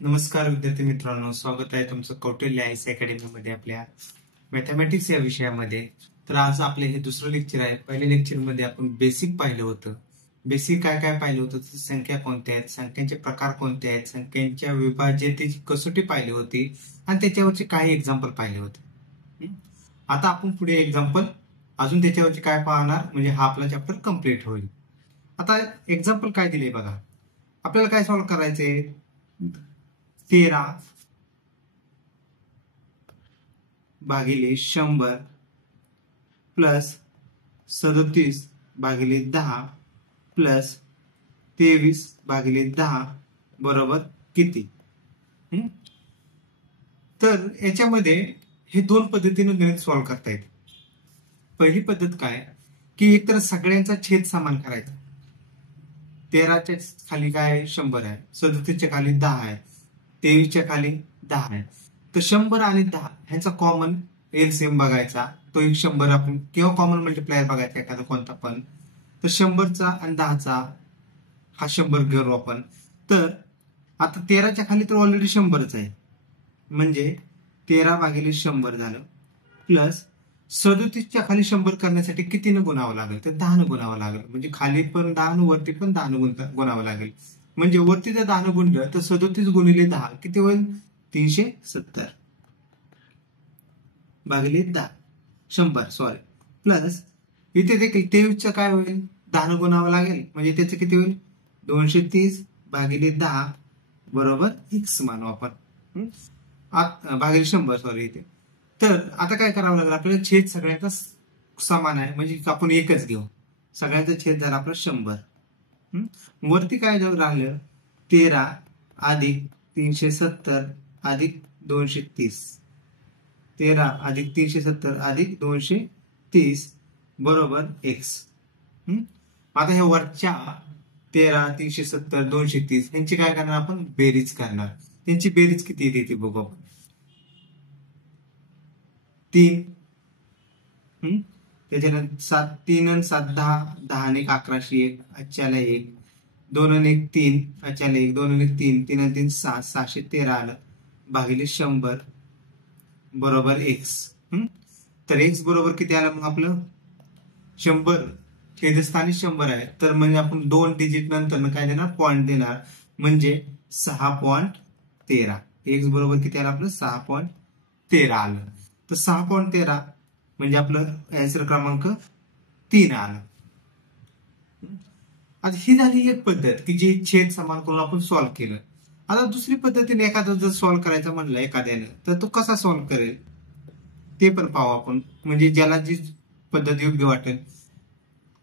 नमस्कार विद्यार्थी मित्रांनो, स्वागत आहे तुमचं कौटिल्य आयस अकॅडमी मध्ये आपल्या मॅथमॅटिक्स या विषयामध्ये. तर आज आपले हे दुसरं लेक्चर आहे. पहिल्या लेक्चर मध्ये आपण बेसिक पाहिलं होतं. बेसिक काय काय पाहिलं होतं, संख्या कोणत्या आहेत, संख्यांचे प्रकार कोणते आहेत, संख्यांच्या विभाज्यतेची कसोटी पाहिली होती आणि त्याच्यावरचे काही एक्झाम्पल पाहिले होते. आता आपण पुढे एक्झाम्पल अजून त्याच्यावरचे काय पाहणार, म्हणजे हा आपला चॅप्टर कम्प्लीट होईल. आता एक्झाम्पल काय दिले बघा. आपल्याला काय सॉल्व्ह करायचंय. 13 भागिले 100 प्लस 37 भागिले 10 प्लस 23 भागिले 10 बरोबर किती. तर याच्यामध्ये हे दोन पद्धतीने गणित सॉल्व्ह करता येते. पहिली पद्धत काय की एकतर सगळ्यांचा छेद समान करायचा. 13च्या खाली काय 100 आहे, 37च्या खाली 10 आहे, 23च्या खाली 10 आहे. तर 100 आणि 10 ह्यांचा कॉमन एलसीएम बघायचा. तो एक 100 आपण किंवा कॉमन मल्टिप्लायर बघायचा एखादा कोणता पण. तर 100चा आणि 10चा हा 100 घेऊ आपण. तर आता 13च्या खाली तर ऑलरेडी 100च आहे, म्हणजे 13 भागिले 100 झालं. प्लस 37च्या खाली 100 करण्यासाठी कितीनं गुणावं लागेल, तर 10 गुणावं लागेल. म्हणजे खाली पण 10 वरती पण 10 गुणावं लागेल. म्हणजे वरती जर 10 गुणलं तर 37 गुणिले 10 किती होईल, 370 भागिले 10 100 सॉरी. प्लस इथे देखील 23चं काय होईल, 10 गुणावं लागेल. म्हणजे त्याचं किती होईल, 230 भागिले 10 बरोबर x मानू आपण. भागिले 100 सॉरी इथे. तर आता काय करावं लागेल आपल्याला, छेद सगळ्यांचा समान आहे म्हणजे आपण एकच घेऊ. सगळ्यांचा छेद झाला आपला 100. वरती काय जाऊ राहिलं, 13 अधिक 370 अधिक 230. 13 अधिक 370 अधिक 230 बरोबर x. आता ह्या वरच्या 13 370 230 यांची काय करणार आपण, बेरीज करणार. त्यांची बेरीज किती येते बघू आपण. 3 त्याच्यानंतर 7 3 आणि 7 10 10 आणि 1 1101 अच्छाला 1 2 आणि 1 3 अच्छाला 1 2 आणि 1 3 3 आणि 3 6 613 आलं भागिले 100 बरोबर x. तर x बरोबर किती आलं मग आपलं, 100 छेदस्थानी 100 आहे. तर म्हणजे आपण 2 डिजिट नंतर काय देणार, पॉईंट देणार. म्हणजे 6.13. x बरोबर किती आलं आपलं, 6.13 आलं. तर 6.13 म्हणजे आपलं आन्सर क्रमांक 3 आलं. आता ही झाली एक पद्धत की जी छेद समान करून आपण सॉल्व्ह केलं. आता दुसरी पद्धतीने एखादा जर सॉल्व्ह करायचं म्हणलं एखाद्याने, तर तो कसा सॉल्व्ह करेल ते पण पाहू आपण. म्हणजे ज्याला जी पद्धत योग्य वाटेल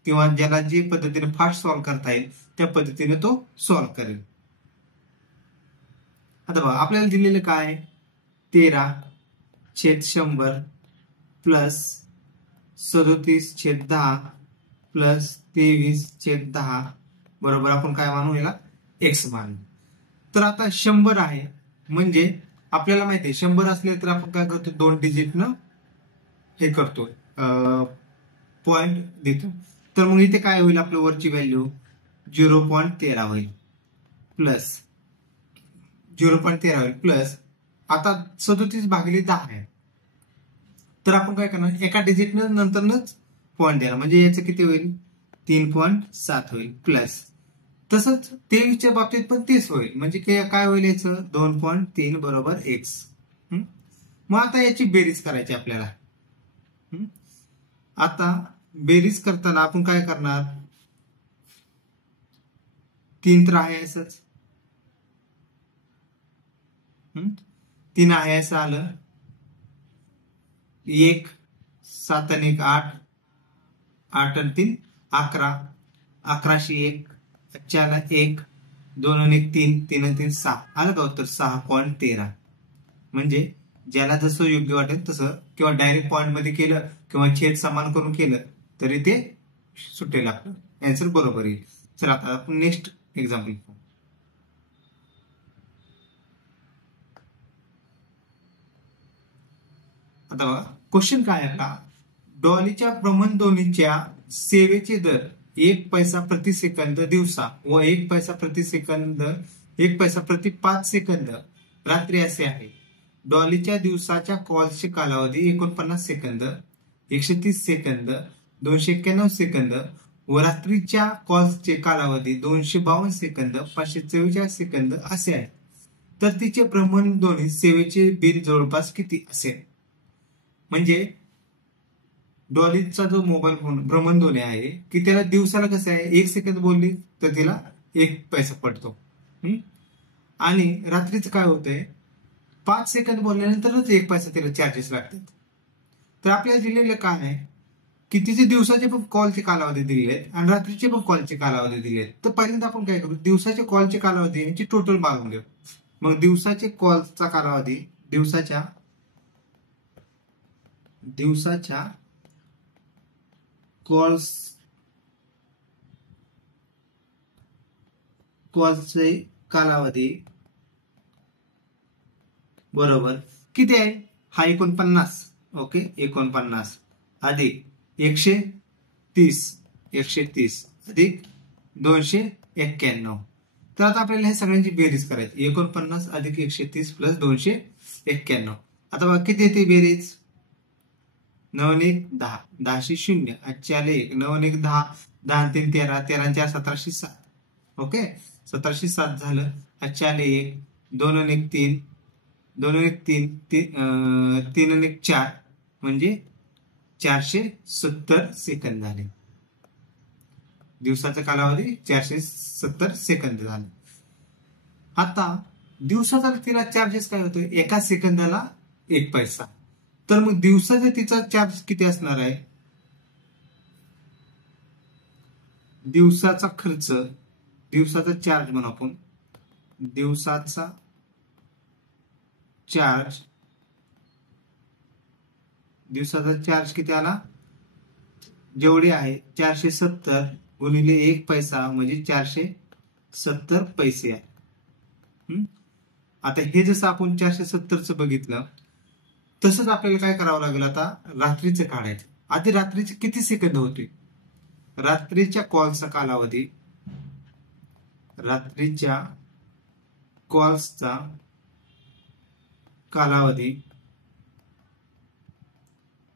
किंवा ज्याला जी पद्धतीने फास्ट सॉल्व्ह करता येईल त्या पद्धतीने तो सॉल्व्ह करेल. आता बघा आपल्याला दिलेलं काय, 13/100 प्लस 37/10 प्लस 23/10 बरोबर आपण काय मानू, याला x मानू. तर आता 100 आहे म्हणजे आपल्याला माहिती आहे 100 असले तर आपण काय करतो, 2 डिजिट न हे करतो, पॉइंट देतो. तर मग इथे काय होईल, आपल्या वरची व्हॅल्यू 0.13 होईल. प्लस 0.13 होईल. प्लस आता 37 भागिले 10 आहे, तर आपण काय करणार, एका डिजिट नंतरच पॉइंट देणार. म्हणजे याचं किती होईल, 3.7 होईल. प्लस तसंच 23च्या बाबतीत पण तेच होईल. म्हणजे काय होईल याचं, 2.3 बरोबर x. मग आता याची बेरीज करायची आपल्याला. आता बेरीज करताना आपण काय करणार, 3 तर आहे असंच, 3 आहे असं आलं. 1 7 आणि 1 8 8 आणि 3 11 1101 4 1 2 आणि 1 3 3 आणि 3 6 आलं का उत्तर, 6.13. म्हणजे ज्याला जसं योग्य वाटेल तसं, किंवा डायरेक्ट पॉइंट मध्ये केलं किंवा छेद समान करून केलं तरी ते सुटेल, आपलं आन्सर बरोबर येईल. चला आता आपण नेक्स्ट एक्झाम्पल पाहू. आता बघा क्वेश्चन काय आहे, डॉलीच्या भ्रमणध्वनीच्या सेवेचे दर 1 पैसा प्रति सेकंद दिवसा व 1 पैसा प्रति सेकंद 1 पैसा प्रति 5 सेकंद रात्री असे आहे. डॉलीच्या दिवसाच्या कॉल्सचे कालावधी 49 सेकंद, 130 सेकंद, 291 सेकंद व रात्रीच्या कॉल्सचे कालावधी 252 सेकंद, 544 सेकंद असे आहे. तर तिचे भ्रमणध्वनी सेवेचे बिल जवळपास किती असेल? म्हणजे डॉलीचा जो मोबाईल फोन भ्रमणध्वनी आहे की त्याला दिवसाला कसं आहे, 1 सेकंद बोलली तर तिला 1 पैसा पडतो. आणि रात्रीचं काय होतंय, 5 सेकंद बोलल्यानंतरच 1 पैसा तिला चार्जेस लागतात. तर आपल्याला दिलेलं काय आहे की तिचे दिवसाचे पण कॉलचे कालावधी दिले आहेत आणि रात्रीचे पण कॉलचे कालावधी दिले आहेत. तर पहिल्यांदा आपण काय करू, दिवसाचे कॉलचे कालावधी यांची टोटल मागून घेऊ. मग दिवसाचे कॉलचा कालावधी दिवसाच्या कॉल्सचे कालावधी बरोबर किती आहे, हा 49. ओके, 49 अधिक 130 अधिक 291. तर आता आपल्याला हे सगळ्यांची बेरीज करायची. 49 अधिक 130 प्लस 291. आता बघा किती येते बेरीज, 9 1 10, 10शी 0, 8 आले 1, 9 1 10, 10 3 13, 13 4 1707. ओके, 1707 झालं. 8 आले 1, 2 1 3, 2 1 3, 3 1 4 म्हणजे 470 सेकंद झाले. दिवसाचा कालावधी 470 सेकंद झाले. आता दिवसाचा तिला चार्जेस काय होतोय, 1 सेकंदाला 1 पैसा. तर मग दिवसाचा तिचा चार्ज किती असणार आहे, दिवसाचा खर्च, दिवसाचा चार्ज म्हणून आपण दिवसाचा चार्ज किती आला, जेवढी आहे 470 गुणिले 1 पैसा म्हणजे 470 पैसे आहे. आता हे जसं आपण 470च बघितलं तसंच आपल्याला काय करावं लागेल, आता रात्रीचं काढायचं. आधी रात्रीचे किती सेकंद होते, रात्रीच्या कॉल्सचा कालावधी, रात्रीच्या कॉल्सचा कालावधी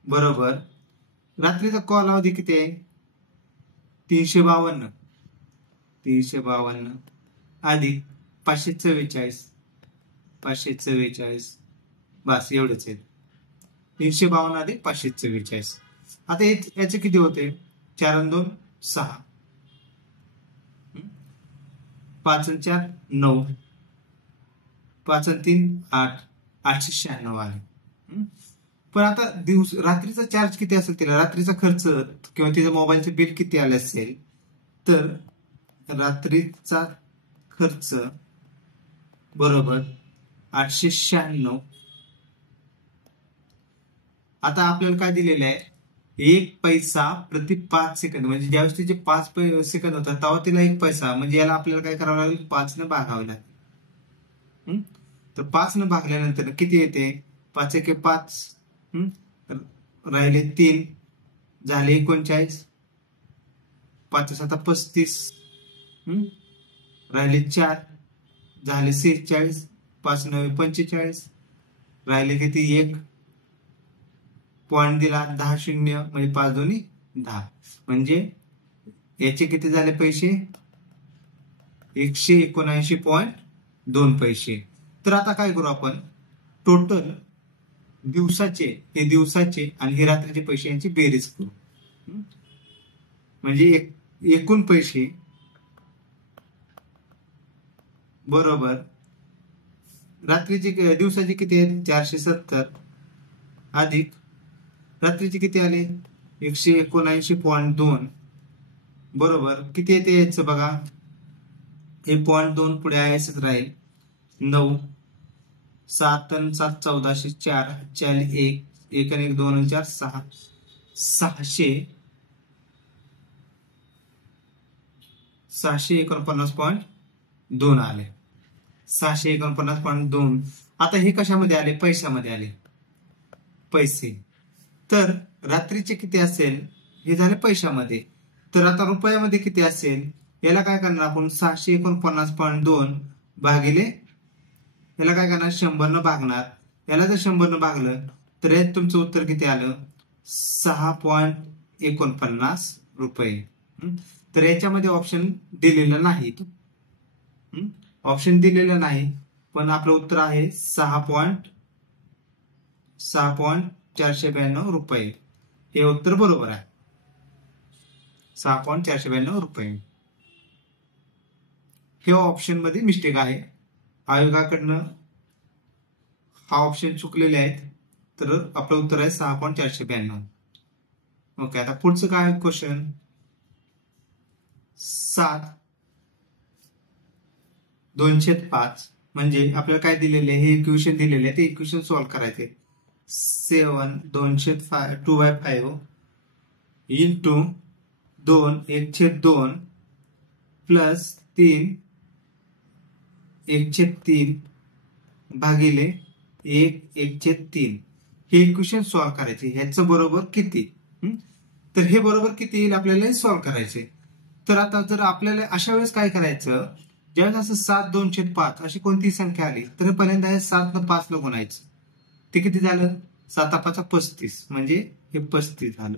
बरोबर रात्रीचा कालावधी किती आहे, 352 अधिक 544 बस एवढंच आहे. 352 अधिक 544. आता याचे किती होते, 4 आणि 2 6, 5 आणि 4 9, 5 आणि 3 8, 896 आले. पण आता रात्रीचा चार्ज किती असेल तिला, रात्रीचा खर्च किंवा तिच्या मोबाईलचे बिल किती आले असेल, तर रात्रीचा खर्च बरोबर 896. आता आपल्याला काय दिलेलं आहे, 1 पैसा प्रति 5 सेकंद. म्हणजे ज्यावेळेस तिचे 5 सेकंद होतात तेव्हा तिला 1 पैसा, म्हणजे याला आपल्याला काय करावं लागेल, 5 ने भागावे लागेल. तर 5 ने भागल्यानंतर किती येते, 5 1 5, राहिले 3 झाले 39, 5 7 35, राहिले 4 झाले 46, 5 9 45, राहिले किती 1 पॉइंट दिला 10 0 म्हणजे 5 2 10. म्हणजे याचे किती झाले पैसे, 179.2 पैसे. तर आता काय करू आपण, टोटल हे दिवसाचे आणि हे रात्रीचे पैसे यांची बेरीज करू. म्हणजे एकूण पैसे बरोबर दिवसाचे किती आहेत, 470 अधिक रात्रीचे किती आले, 179.2 बरोबर किती येते याचं बघा, हे 0.2 पुढे आहेच राहील, 9 7 आणि 7 14, 4 4 1 1 आणि 1 2 आणि 4 6, 649.2 आले, 649.2. आता हे कशामध्ये आले, पैशामध्ये आले पैसे. तर रात्रीचे किती असेल, हे झाले पैशामध्ये. तर आता रुपयामध्ये किती असेल, याला काय करणार आपण, 649.2 भागिले याला काय करणार 100 न भागणार, याला जर 100 न भागलं तर यात तुमचं उत्तर किती आलं 6.49 रुपये. तर याच्यामध्ये ऑप्शन दिलेलं नाही, ऑप्शन दिलेलं नाही, पण आपलं उत्तर आहे 6.492 रुपये. हे उत्तर बरोबर आहे, 6.492 रुपये. हे ऑप्शन मध्ये मिस्टेक आहे, आयोगाकडनं हा ऑप्शन चुकलेले आहेत. तर आपलं उत्तर आहे 6.492. ओके, आता पुढचं काय क्वेश्चन 7 2/5 म्हणजे आपल्याला काय दिलेले हे इक्वेशन दिलेले आहे, ते इक्वेशन सॉल्व्ह करायचे. 7 2/5 इंटू 2 1/2 प्लस 3 1/3 भागिले 1 1/3 हे इक्वेशन सॉल्व्ह करायचे. ह्याचं बरोबर किती, तर हे बरोबर किती येईल आपल्याला सॉल्व्ह करायचे. तर आता जर आपल्याला अशा वेळेस काय करायचं, ज्यावेळेस असं 7 2/5 अशी कोणती संख्या आली तर पहिल्यांदा 7 न 5 ला गुणायचं. ते किती झालं 7 5 35 म्हणजे हे 35 झालं.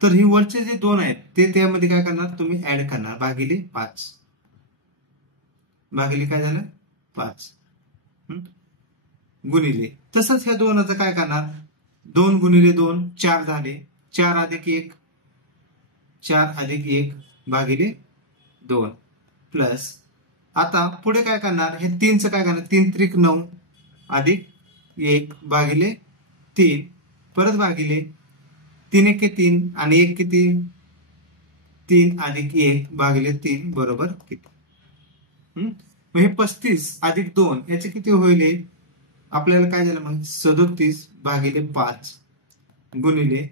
तर ही वरचे जे दोन आहेत ते त्यामध्ये काय करणार तुम्ही ऍड करणार भागिले 5, भागिले काय झालं 5 गुणिले. तसंच ह्या दोनाचं काय करणार 2 गुणिले 2 4 झाले, 4 अधिक 1 भागिले 2 प्लस आता पुढे काय करणार हे 3चं काय करणार 3 त्रिक 9 अधिक 1 भागिले 3 परत भागिले 3 1 3 आणि 1 किती 3 अधिक 1 भागिले 3 बरोबर किती. हे 35 अधिक 2 याचे किती होईल आपल्याला काय झालं मग 37 भागिले 5 गुणिले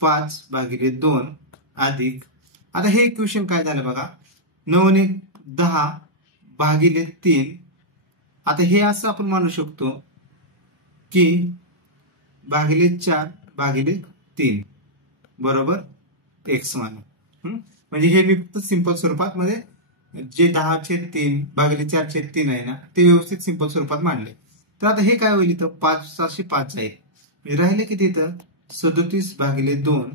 5 भागिले 2 अधिक आता हे इक्वेशन काय झालं बघा 9 आणि 10 भागिले 3. आता हे असं आपण मानू शकतो की भागिले 4 भागिले 3 बरोबर x मानू. म्हणजे हे मी फक्त सिंपल स्वरूपात मध्ये जे 10/3 भागिले 4/3 आहे ना ते व्यवस्थित सिंपल स्वरूपात मांडले. तर आता हे काय होईल इथं 5 705 आहे, राहिले किती इथं 37 भागिले 2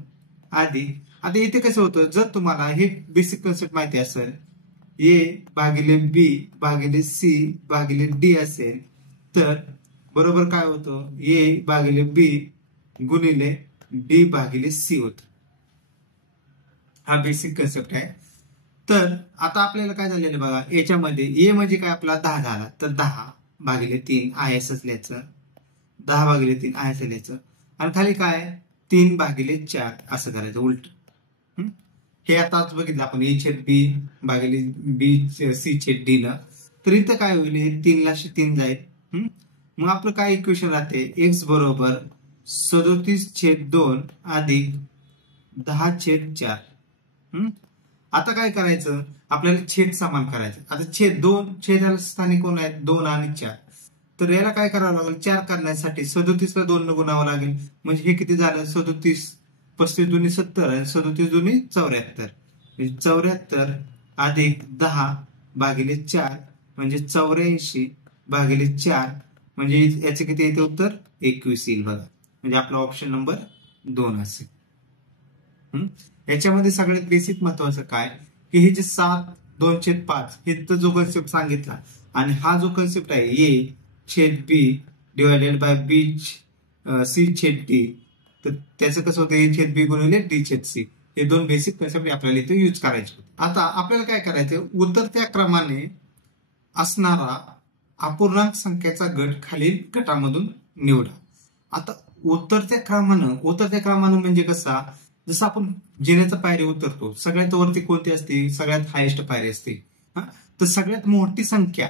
अधिक आता इथे कसं होतं जर तुम्हाला हे बेसिक कन्सेप्ट माहिती असेल ए भागिले बी भागिले सी भागिले डी असेल तर बरोबर काय होतं ए भागिले बी गुणिले डी भागिले सी होत. हा बेसिक कन्सेप्ट आहे. तर आता आपल्याला काय झालेलं बघा याच्यामध्ये ए म्हणजे काय आपला 10 झाला तर 10 भागिले 3 आहे असंच लिहायचं, 10 भागिले 3 आहे असं लिहायचं आणि खाली काय 3 भागिले 4 असं करायचं उलट. हे आताच बघितलं आपण ए छेद बी भागिले बी सी छेद डी न. तर इथं काय होईल 3 ला 3 जाईल. मग आपलं काय इक्वेशन राहते एक्स बरोबर 37/2 अधिक 10/4. आता काय करायचं आपल्याला छेद समान करायचं. आता छेद 2 छेदाला स्थानी कोण आहेत 2 आणि 4. तर याला काय करावं लागेल 4 करण्यासाठी 37 ला 2 न गुणावं लागेल म्हणजे हे किती झालं 37 35 दुनी 70 आणि 37 दुनी 74 म्हणजे 74 अधिक 10 भागिले 4 म्हणजे 84 भागिले 4 म्हणजे याचे किती येते उत्तर 21 येईल बघा. म्हणजे आपला ऑप्शन नंबर 2 असेल. याच्यामध्ये सगळ्यात बेसिक महत्वाचं काय की हे जे 7 2/5 हे तर जो कन्सेप्ट सांगितला आणि हा जो कन्सेप्ट आहे ए छेद बी डिवायडेड बाय बी सी छेद डी तर त्याचं कसं होतं ए छेद बी गुणिले डी छेद सी हे दोन बेसिक कन्सेप्ट आपल्याला इथे यूज करायचे होते. आता आपल्याला काय करायचं उतरत्या क्रमाने असणारा अपूर्णांक संख्येचा गट खालील गटामधून निवडा. आता उतरत्या क्रमानं म्हणजे कसा जसं आपण जिन्याच्या पायरी उतरतो सगळ्यात वरती कोणती असते सगळ्यात हायेस्ट पायरी असते. तर सगळ्यात मोठी संख्या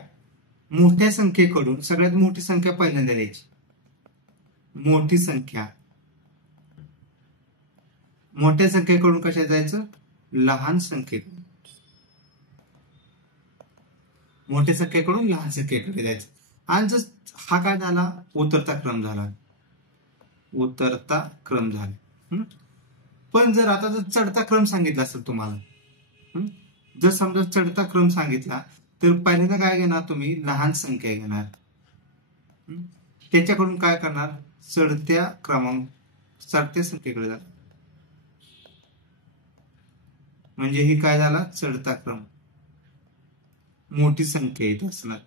मोठ्या संख्येकडून सगळ्यात मोठी संख्या पहिल्यांदा द्यायची. मोठ्या संख्येकडून कशा जायचं लहान संख्येकडून मोठ्या संख्येकडून लहान संख्येकडे जायचं. आणि जर हा काय झाला उतरता क्रम झाला. पण जर चढता क्रम सांगितला असेल तुम्हाला जर समजा चढता क्रम सांगितला तर पहिल्यांदा काय घेणार तुम्ही, लहान संख्या घेणार. त्याच्याकडून काय करणार, चढत्या संख्येकडे जाणार. म्हणजे ही काय झाला, चढता क्रम, मोठी संख्या येत असणार.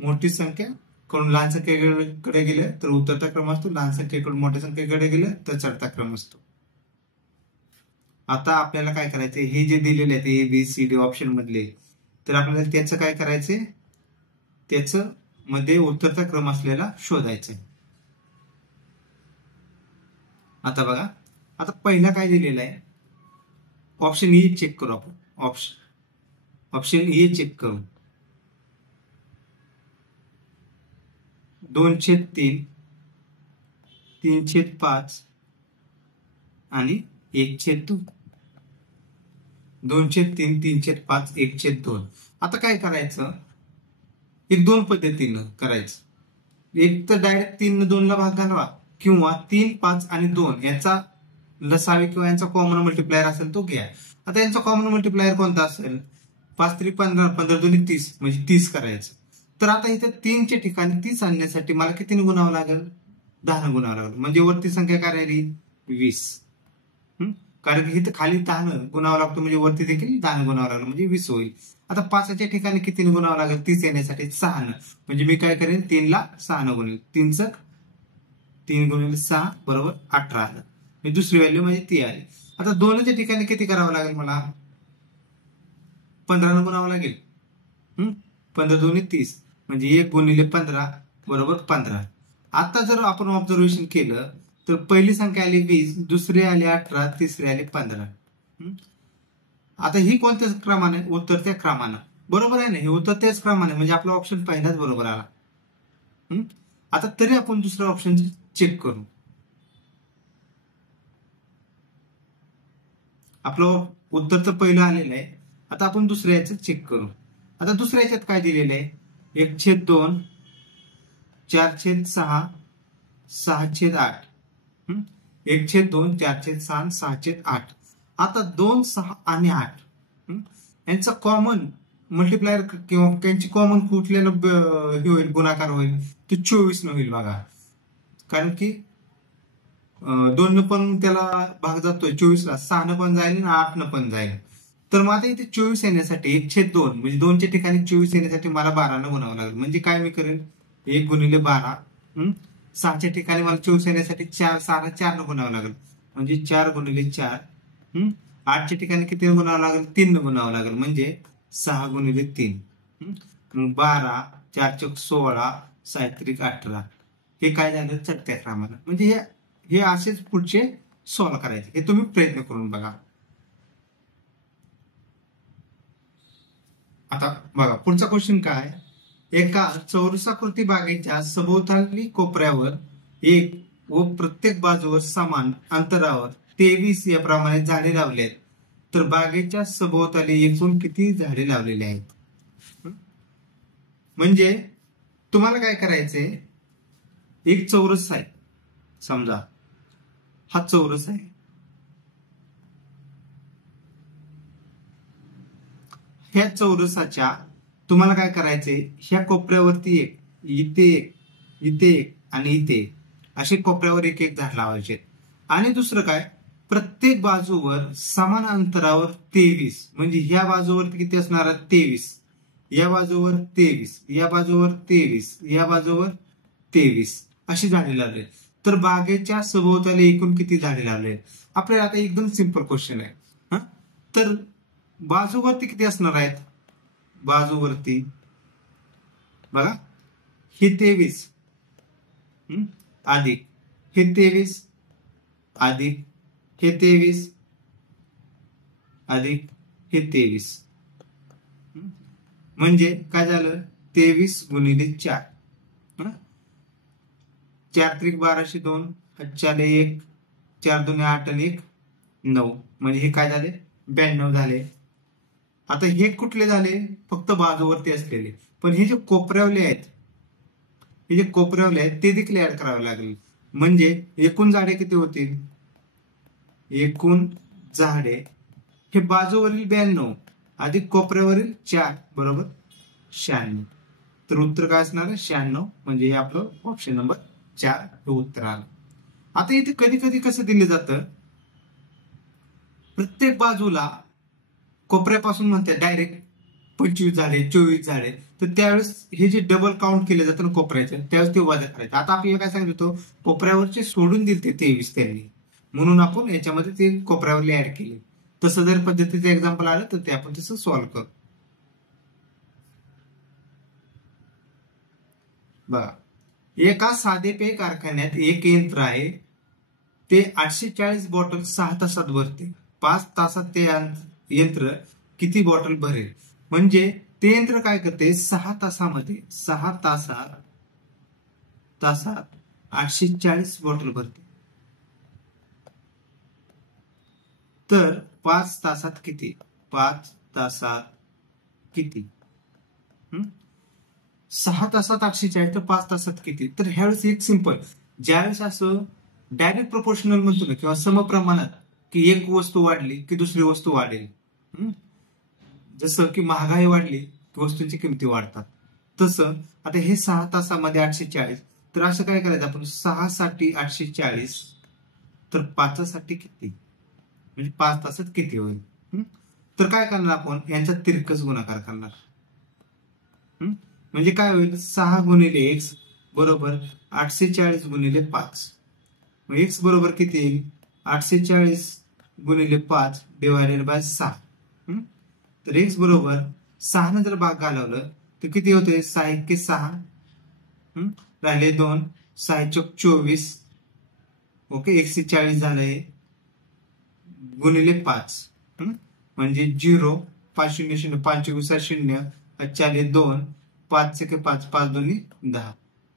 मोठी संख्या कडून लहान संख्येकडे गेले तर उतरता क्रम असतो, लहान संख्येकडून मोठ्या संख्येकडे गेले तर चढता क्रम असतो. आता आपल्याला काय करायचंय, हे जे दिलेले आहेत ABCD ऑप्शन मधले, तर आपल्याला त्याचं काय करायचंय, त्याचं मध्ये उतरता क्रम असलेला शोधायचंय. आता बघा, आता पहिला काय दिलेला आहे, ऑप्शन E चेक करू आपण. ऑप्शन E चेक करू. 2/3, 3/5 आणि 1/2. 2/3, 3/5, 1/2. आता काय करायचं, हे दोन पद्धतीनं करायचं. एक तर डायरेक्ट 3 ने 2 ला भाग घालवा, किंवा 3, 5 आणि 2 याचा लसावी किंवा यांचा कॉमन मल्टिप्लायर असेल तो घ्या. आता यांचा कॉमन मल्टिप्लायर कोणता असेल, 5 3 15, 15 2 30, म्हणजे 30 करायचं. तर आता इथे 3 च्या ठिकाणी 30 आणण्यासाठी मला कितीने गुणावं लागेल, 10 ने गुणावं लागेल. म्हणजे वरती संख्या काय राहिली, 20. कारण की इथे खाली 10 ने गुणावं लागतो, म्हणजे वरती देखील 10 ने गुणावं लागलं, म्हणजे 20 होईल. आता 5 च्या ठिकाणी कितीने गुणावं लागेल, 30 येण्यासाठी 6 ने. म्हणजे मी काय करेन, 3 ला 6 ने गुणेल. 3 गुणिले 6 बरोबर 18 आलं. मी दुसरी व्हॅल्यू म्हणजे ती आली. आता 2 च्या ठिकाणी किती करावं लागेल, मला 15 ने गुणावं लागेल. 15 2 30, म्हणजे 1 गुणिले 15 बरोबर 15. आता जर आपण ऑब्झर्वेशन केलं तर पहिली संख्या आली 20, दुसरी आली 18, तिसरी आली 15. आता ही कोणत्या क्रमाने, उतरत्या क्रमानं, बरोबर आहे ना, हे उतरत्याच क्रमाने, म्हणजे आपला ऑप्शन पहिलाच बरोबर आला. आता तरी आपण दुसरा ऑप्शन चेक करू. आपलं उत्तर तर पहिलं आलेलं आहे. आता आपण दुसऱ्या याचं चेक करू. आता दुसऱ्या याच्यात काय दिलेलं आहे, 1/2, 4/6, 6/8. 1/2, 4/6, 6/8. आता 2, 6 आणि 8 यांचा कॉमन मल्टिप्लायर किंवा त्यांची कॉमन कुठल्याला हे होईल, गुणाकार होईल, ते 24 न होईल बघा. कारण की 2 न पण त्याला भाग जातोय 24 ला, 6 न पण जाईल आणि 8 न पण जाईल. तर मग आता इथे 24 येण्यासाठी 1/2, म्हणजे 2 च्या ठिकाणी 24 येण्यासाठी मला 12 न गुणावं लागेल. म्हणजे काय मी करेन, 1 गुणिले 12. 6 च्या ठिकाणी मला 24 येण्यासाठी 6 ला 4 न गुणावं लागेल, म्हणजे 4 गुणिले 4. 8 च्या ठिकाणी किती गुणावं लागेल, 3 न गुणावं लागेल, म्हणजे 6 गुणिले 3. मग 12, 4 × 16, 6 × 18. हे काय झालं, चढत्या क्रमानं. म्हणजे हे असेच पुढचे सॉल्व्ह करायचे. हे तुम्ही प्रयत्न करून बघा. आता बघा पुढचा क्वेश्चन काय, एका चौरसाकृती बागेच्या सभोवताली कोपऱ्यावर एक व प्रत्येक बाजूवर समान अंतरावर 23 याप्रमाणे झाडे लावली आहेत. तर बागेच्या सभोवताली एकूण किती झाडे लावलेली आहेत. म्हणजे तुम्हाला काय करायचंय, एक चौरस आहे, समजा हा चौरस आहे. ह्या चौरसाच्या तुम्हाला काय करायचंय, ह्या कोपऱ्यावरती एक, इथे एक, इथे एक आणि इथे एक, असे कोपऱ्यावर एक एक झाड लावायचे. आणि दुसरं काय, प्रत्येक बाजूवर समान अंतरावर 23, म्हणजे ह्या बाजूवरती किती असणार, 23, या बाजूवर 23, या बाजूवर 23, या बाजूवर 23 अशी झाडे लावली. तर बागेच्या सभोवताली एकूण किती झाडे लावले. आपल्याला आता एकदम सिंपल क्वेश्चन आहे. तर बाजूवरती किती असणार आहेत, बाजूवरती बघा, हे 23 अधिक हे 23 अधिक हे 23 अधिक हे 23, म्हणजे काय झालं, 23 गुणिले 4. 4 त्रिक 12 2, 4 1, 4 2 8 आणि 1 9, म्हणजे हे काय झाले, 92 झाले. आता हे कुठले झाले, फक्त बाजूवरती असलेले. पण हे जे कोपऱ्यावले आहेत, हे जे कोपऱ्यावले आहेत ते देखील ऍड करावे लागेल. म्हणजे एकूण झाडे किती होतील, एकूण झाडे हे बाजूवरील 92 अधिक कोपऱ्यावरील 4 बरोबर 96. तर उत्तर काय असणार आहे 96, म्हणजे हे आपलं ऑप्शन नंबर 4 हे उत्तर आलं. आता इथे कधी कधी कसं दिलं जातं, प्रत्येक बाजूला कोपऱ्यापासून म्हणते डायरेक्ट 25 झाले 24 झाले, तर त्यावेळेस हे जे डबल काउंट केले जातं ना कोपऱ्याचे, त्यावेळेस ते वजा करायचं. आता आपल्याला काय सांगितलं, कोपऱ्यावरचे सोडून दिले ते 23 त्यांनी, म्हणून आपण याच्यामध्ये ते कोपऱ्यावरले ऍड केले. तसं जर पद्धतीचं एक्झाम्पल आलं तर ते आपण तसं सॉल्व्ह करू. बघा, एका साधे पेय कारखान्यात एक यंत्र आहे, ते 840 बॉटल 6 तासात भरते. 5 तासात ते यंत्र किती बॉटल भरेल? म्हणजे ते यंत्र काय करते, 6 तासात 840 बॉटल भरते. तर 5 तासात किती? 5 तासात किती? 6 तासात 840, तर 5 तासात किती? तर ह्यावेळेस एक सिंपल, ज्यावेळेस असं डायरेक्ट प्रोपोर्शनल म्हणतो ना, किंवा समप्रमाणात, की एक वस्तू वाढली की दुसरी वस्तू वाढेल, जसं की महागाई वाढली की वस्तूंची किमती वाढतात, तसं आता हे 6 तासामध्ये 840, तर असं काय करायचं आपण, 6 साठी 840, तर 5 साठी किती, म्हणजे 5 तासात किती होईल? तर काय करणार आपण, यांचा तिरकस गुणाकार करणार. म्हणजे काय होईल, 6 गुणिले x बरोबर 840 गुणिले 5. मग x बरोबर किती येईल, 840 गुणिले 5 डिवायडेड बाय 6. तर x बरोबर 6 ने जर भाग घालवलं तर किती होते, 6 1 6, राहिले 2, 6 चौक 24, ओके, 140 झाले गुणिले 5, म्हणजे 0, 5 0 0, 5 0 0, 4 2, 5 1 5, 5 2 10,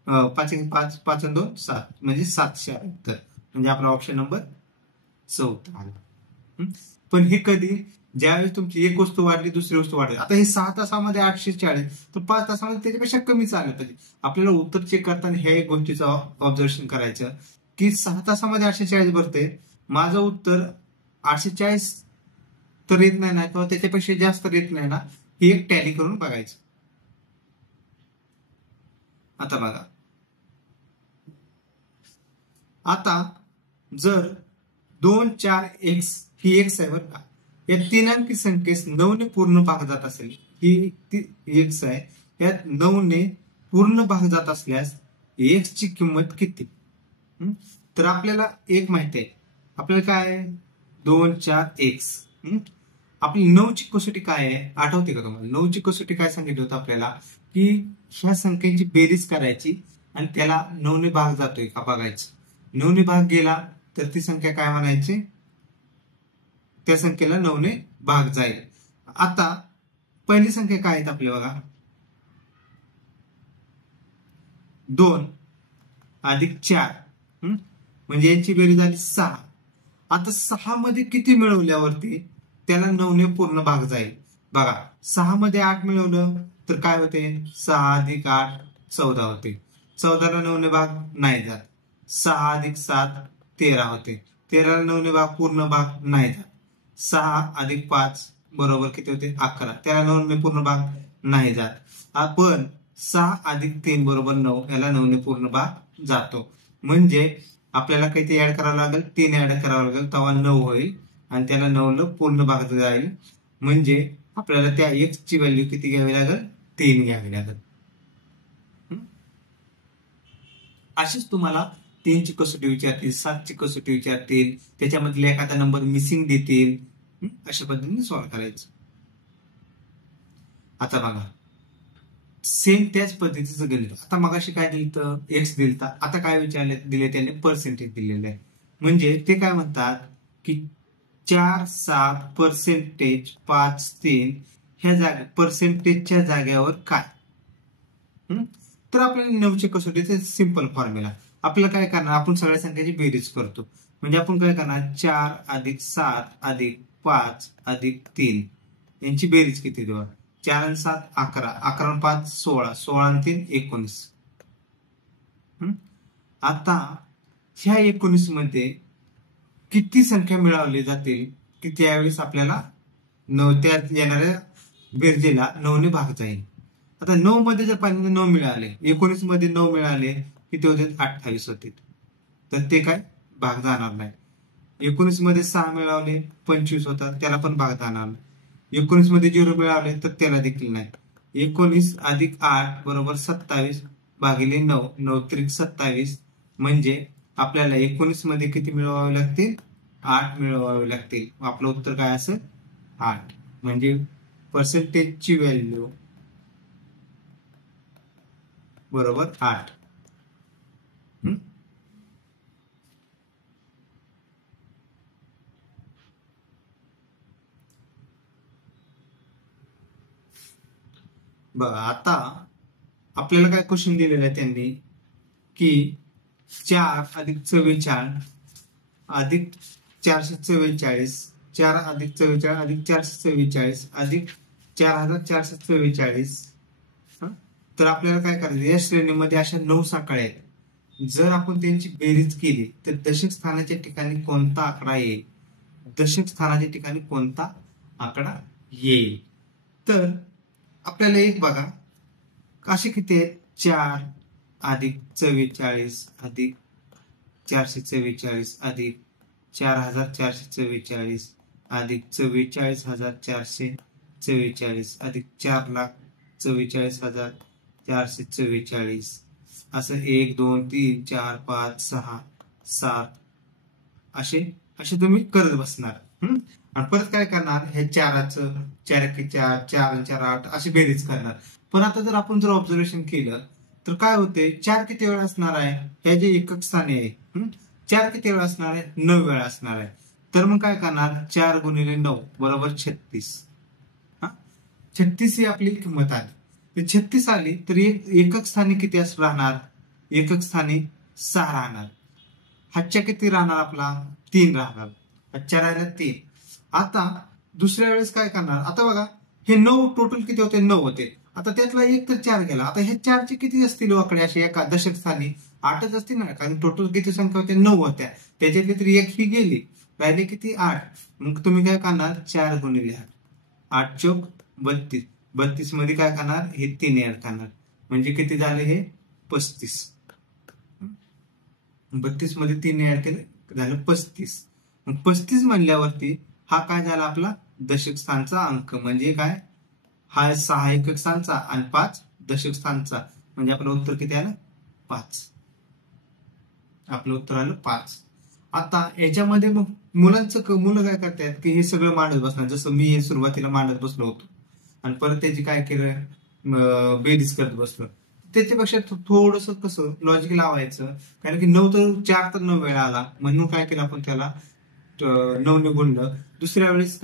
5 1 5, 5 2 7, म्हणजे 778. म्हणजे आपला ऑप्शन नंबर 4 आला. पण हे कधी, ज्यावेळेस तुमची एक वस्तू वाढली दुसरी वस्तू वाढली. आता हे 6 तासामध्ये 840, तर 5 तासामध्ये त्याच्यापेक्षा कमीच आलं पाहिजे. आपल्याला उत्तर चेक करताना ह्या एक गोष्टीचं ऑब्झर्वेशन करायचं, की 6 तासामध्ये 840 भरते, माझं उत्तर 840 तर येत नाही ना, किंवा त्याच्यापेक्षा जास्त येत नाही ना, ही एक टॅली करून बघायचं. आता बघा, आता जर 2 4 x ही x आहे बरं का, या 3 अंकी संख्येस 9 ने पूर्ण भाग जात असेल, ही x आहे, यात 9 ने पूर्ण भाग जात असल्यास x ची किंमत किती? तर आपल्याला एक माहिती आहे, आपल्याला काय आहे, 2 4 x. आपली 9 ची कसोटी काय आहे, आठवते का तुम्हाला? 9 ची कसोटी काय सांगितलं होतं आपल्याला, की ह्या संख्यांची बेरीज करायची आणि त्याला 9 ने भाग जातोय का बघायचं. 9 ने भाग गेला तर ती संख्या काय म्हणायची, त्या संख्येला 9 ने भाग जाईल. आता पहिली संख्या काय आहेत आपल्या बघा, 2 अधिक 4, म्हणजे यांची बेरीज झाली 6. आता 6 मध्ये किती मिळवल्यावरती त्याला 9 ने पूर्ण भाग जाईल. बघा, 6 मध्ये 8 मिळवलं तर काय होते, 6 अधिक 8 14 होते. 14 ला 9 ने भाग नाही जात. 6 अधिक 7 13 होते. 13 ला 9 ने भाग पूर्ण भाग नाही जात. 6 अधिक 5 बरोबर किती होते, 11. त्याला 9 ने पूर्ण भाग नाही जात. आपण 6 अधिक 3 बरोबर 9, याला 9 ने पूर्ण भाग जातो. म्हणजे आपल्याला काही ऍड करावं लागेल, 3 ऍड करावं लागेल, तेव्हा 9 होईल, आणि त्याला 9 ला पूर्ण भाग जाईल. म्हणजे आपल्याला त्या x ची व्हॅल्यू किती घ्यावी लागेल, 3 घ्यावी लागेल. अशीच तुम्हाला 3 ची कसोटी विचारतील, 7 ची कसोटी विचारतील, त्याच्यामधले एखादा नंबर मिसिंग देतील, अशा पद्धतीने सॉल्व्ह करायचं. आता बघा, सेम त्याच पद्धतीचं गणित. आता मगाशी काय दिलं, एक्स दिलता, आता काय विचारले दिले, त्याने पर्सेंटेज दिलेले आहे. म्हणजे ते काय म्हणतात की 4 7 पर्सेंटेज 5 3 ह्या जागे पर्सेंटेजच्या जाग्यावर काय. तर आपल्याला 9 ची कसोटीचे सिंपल फॉर्म्युला, आपल्याला काय करणार, आपण सगळ्या संख्येची बेरीज करतो. म्हणजे आपण काय करणार, 4 अधिक 7 अधिक 5 अधिक 3 यांची बेरीज किती देऊ, 4 आणि 7 11, 11 आणि 5 16, 16 आणि 3 19. आता ह्या 19 मध्ये किती संख्या मिळवली जातील की त्यावेळेस आपल्याला त्यात येणाऱ्या बेरजेला 9 ने भाग जाईल. आता 9 मध्ये जर पाहिजे 9 मिळाले, 19 मध्ये 9 मिळाले किती होते? 28 होते. तर ते काय भाग जाणार नाही. 19 मध्ये 6 मिळवले 25 होतात, त्याला पण भाग जाणार नाही. 19 मध्ये 0 मिळाले तर त्याला देखील नाही. 19 अधिक 8 बरोबर 27 भागिले 9, 9 त्रिक 27. म्हणजे आपल्याला 19 मध्ये किती मिळवावे लागतील? 8 मिळवावे लागतील. आपलं उत्तर काय असेल? 8. म्हणजे पर्सेंटेजची व्हॅल्यू बरोबर 8. बघा आता आपल्याला काय क्वेश्चन दिलेला आहे त्यांनी की 4 अधिक 44 अधिक 444, 4 अधिक 44 अधिक 444 अधिक 4444. तर आपल्याला काय करायचं? या श्रेणीमध्ये अशा 9 साखळ्या आहेत. जर आपण त्यांची बेरीज केली तर दशक स्थानाच्या ठिकाणी कोणता आकडा येईल? दशक स्थानाच्या ठिकाणी कोणता आकडा येईल? तर आपल्याला एक बघा असे किती आहेत? 4 अधिक 44 अधिक 444 अधिक 4444 अधिक 44444 अधिक 4,44,444. असं 1 2 3 4 5 6 7 असे असे तुम्ही करत बसणार. आणि परत काय करणार? हे 4चं 4 1 4 4 4 8 अशी बेरीज करणार. पण आता जर आपण ऑब्झर्वेशन केलं तर काय होते? 4 किती वेळा असणार आहे? हे जे एकक स्थानी आहे 4 किती वेळा असणार आहे? 9 वेळा असणार आहे. तर मग काय करणार? 4 गुणिले 9 बरोबर 36. 36 ही आपली किंमत आली. 36 आली तर एकक स्थानी किती राहणार? एकक स्थानी 6 राहणार. हातच्या किती राहणार? आपला 3 राहणार. हातच्या राहिल्या 3. आता दुसऱ्या वेळेस काय करणार? आता बघा हे 9 टोटल किती होते? 9 होते. आता त्यातला एक तर 4 गेला. आता हे 4चे किती असतील आकडे असे एका दशक स्थानी? 8च असतील ना, कारण टोटल किती संख्या होत्या? 9 होत्या. त्याच्यातली तरी एक ही गेली, राहिले किती? 8. मग तुम्ही काय करणार? 4 गुणिले 8, 8 चौक 32. 32 मध्ये काय करणार? हे 3 ऍड करणार. म्हणजे किती झाले? हे 35. 32 मध्ये 3 ऍड केले झालं 35. मग 35 म्हणल्यावरती हा काय झाला? आपला दशक स्थानचा अंक. म्हणजे काय? हा 6 एकक स्थानचा आणि 5 दशक स्थानचा. म्हणजे आपलं उत्तर किती आलं? 5. आपलं उत्तर आलं 5. आता याच्यामध्ये मग मुलं काय करतायत की हे सगळं मांडत बसणार. जसं मी हे सुरुवातीला मांडत बसलो होतो आणि परत त्याची काय केलं? बेरीज करत बसलो. त्याच्यापेक्षा थोडस कसं लॉजिक लावायचं. कारण की 9 तर 4 तर 9 वेळा आला, म्हणून काय केलं आपण? त्याला 9 ने गुणलं. दुसऱ्या वेळेस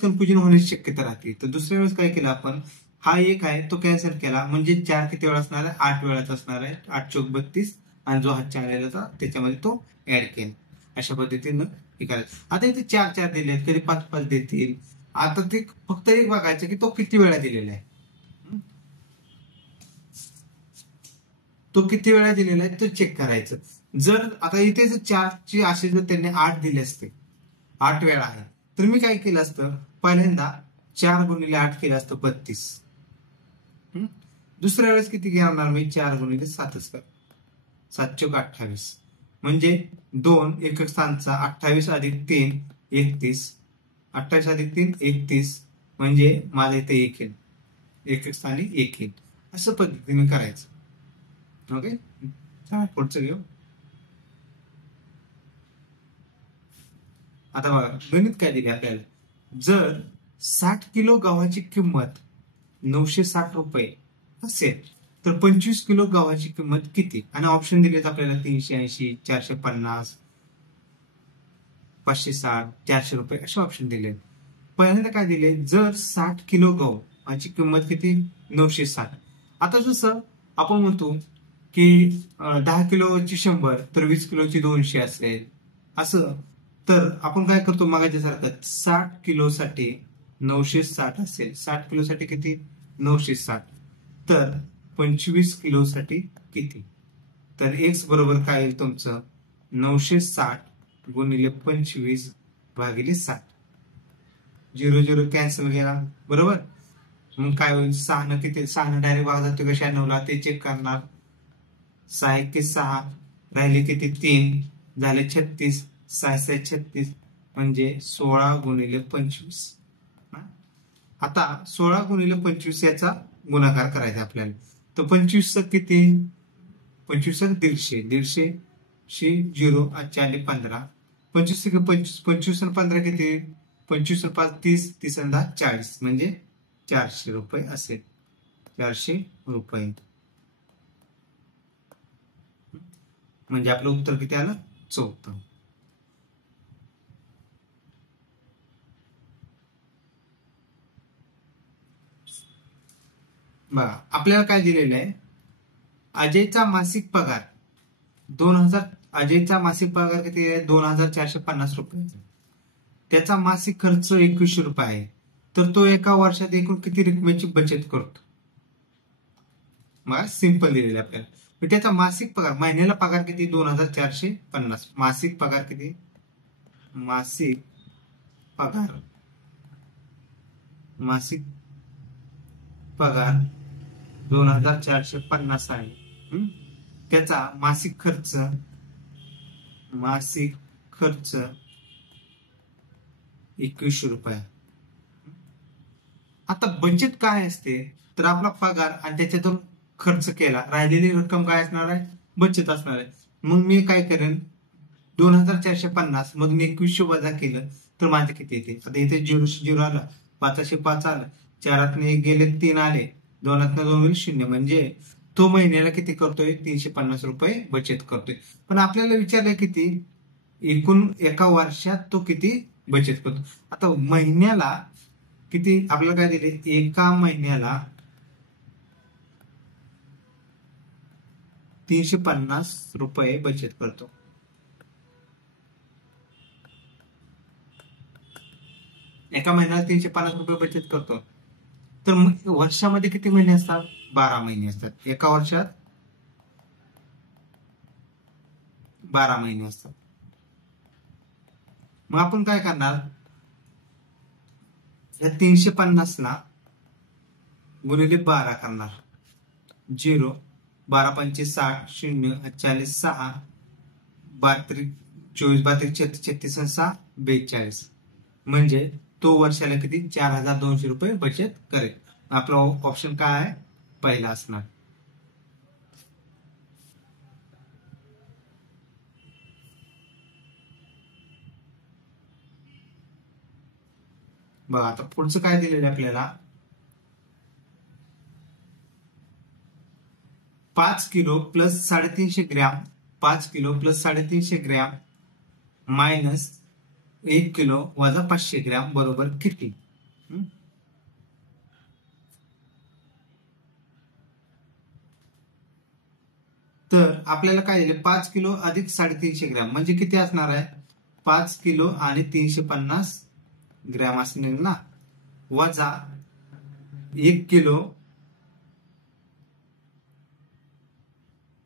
कन्फ्युजन होण्याची शक्यता राहते. तर दुसऱ्या वेळेस काय केलं आपण? हा एक आहे तो कॅन्सल केला. म्हणजे 4 किती वेळा असणार आहे? 8 वेळाच असणार आहे. 8 चौक 32 आणि जो हातच्या आलेला होता त्याच्यामध्ये तो ऍड केला. अशा पद्धतीनं हे करायचं. आता इथे 4 4 दिले, कधी 5 5 देतील. आता ते फक्त एक बघायचं की तो किती वेळा दिलेला आहे. तो किती वेळा दिलेला आहे तो चेक करायचं. जर आता इथे जर 4ची असे जर त्यांनी 8 दिले असते, 8 वेळा आहे, तर मी काय केलं असतं? पहिल्यांदा 4 गुणिले 8 केलं असतं 32. दुसऱ्या वेळेस किती घेणार मी? 4 गुणिले 7च कर. 7 चौक 28. म्हणजे 2 एकक स्थानचा 28 अधिक 3 31. 28 अधिक 3 31. म्हणजे माझं इथे 1 येईल. एकक स्थानी 1 येईल. असं पद्धतीने करायचं. ओके, पुढचं घेऊ. आता बघा गणित काय दिले आपल्याला. जर 60 किलो गव्हाची किंमत 960 रुपये असेल तर 25 किलो गव्हाची किंमत किती? आणि ऑप्शन दिलेत आपल्याला 380, 450, 560, 400 रुपये असे ऑप्शन दिले. पहिल्यांदा काय दिले? जर 60 किलो गव्हाची किंमत किती? 960. आता जसं आपण म्हणतो की 10 किलोची 100 तर 20 किलोची 200 असेल, असं तर आपण काय करतो? मागाच्या सारखं 60 किलोसाठी 960 असेल. 60 किलोसाठी किती? 960. तर 25 किलोसाठी किती? तर एक्स बरोबर काय येईल तुमचं? 960 गुणिले 25 भागिले 60. 0 0 कॅन्सल गेला, बरोबर. मग काय होईल, 6 किती, 6 डायरेक्ट भाग जातो का 96ला ते चेक करणार. 6 1 6, राहिले किती 3, झाले 36, 6 6 36, म्हणजे 16 गुणिले 25. आता 16 गुणिले 25 याचा गुणाकार करायचा आपल्याला. तर 25 किती, 25 150, 150 0 4 15, 25 25 आणि 15 किती, 25 आणि 5 30, 30 आणि 10 40, म्हणजे 400 रुपये असेल. 400 रुपये म्हणजे आपलं उत्तर किती आलं, 14. बघा आपल्याला काय दिलेलं आहे, अजयचा मासिक पगार 2000, अजयचा मासिक पगार किती आहे, 2450 रुपये. त्याचा मासिक खर्च 2100 रुपये आहे. तर तो एका वर्षात एकूण किती रकमेची बचत करतो. मग सिंपल दिलेलं आहे आपल्याला. त्याचा मासिक पगार, महिन्याला पगार किती, 2450. मासिक पगार किती, मासिक पगार, मासिक पगार 2450 आहे. त्याचा मासिक खर्च, मासिक खर्च 2100 रुपये. आता बचत काय असते, तर आपला पगार आणि त्याच्यातून खर्च केला, राहिलेली रक्कम काय असणार आहे, बचत असणार आहे. मग मी काय करेन, 2450 मधून 2100 वजा केलं तर माझे किती येते. आता इथे 0 0 आलं, 5 5 आलं, 4 1 गेले, 3 आले, 2 2 गेले 0, म्हणजे तो महिन्याला किती करतोय, 350 रुपये बचत करतोय. पण आपल्याला विचारलंय किती, एकूण एका वर्षात तो किती बचत करतो. आता महिन्याला किती आपल्याला काय दिले, एका महिन्याला 350 रुपये बचत करतो. एका महिन्याला 350 रुपये बचत करतो. तर वर्षामध्ये किती महिने असतात, 12 महिने असतात. एका वर्षात 12 महिने असतात. मग आपण काय करणार, या 350 ला गुणिले 12 करणार. 0 12 पंचे 60, 0 40 6, 32 24 32 36 6 42, म्हणजे तो वर्षाला किती, 4200 रुपये बचत करेल. आपला ऑप्शन काय आहे, पहिला असणार. बघा आता पुढचं काय दिलेलं आहे आपल्याला, 5 kilo plus 350 gram, 5 kilo plus 350 gram minus 1 kilo वजा 500 ग्रॅम बरोबर किती. तर आपल्याला काय दिले, 5 किलो अधिक 350 ग्रॅम म्हणजे किती असणार आहे, 5 किलो आणि 350 ग्रॅम असणार ना, वजा 1 किलो,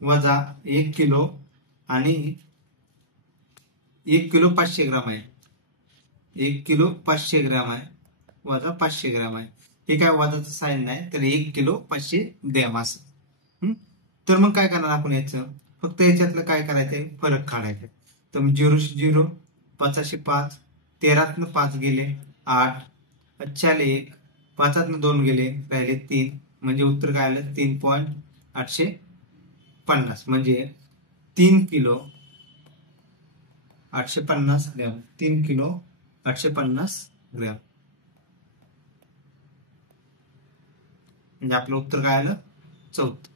वजा 1 किलो आणि 1 किलो 500 ग्राम आहे, 1 किलो 500 ग्राम आहे, वजा 500 ग्राम आहे. हे काय वजाचं साईन नाही, तर 1 किलो 500 ग्रॅम असं. तर मग काय करणार आपण, याचं फक्त याच्यातलं काय करायचंय, फरक काढायचा. तर 0 0 5 5, 13 5 गेले 8, 1 5 2 गेले, राहिले 3, म्हणजे उत्तर काय आलं, 3.850, म्हणजे 3 किलो 850 ग्रॅम, 3 किलो 850 ग्रॅम, म्हणजे आपलं उत्तर काय आलं, 14.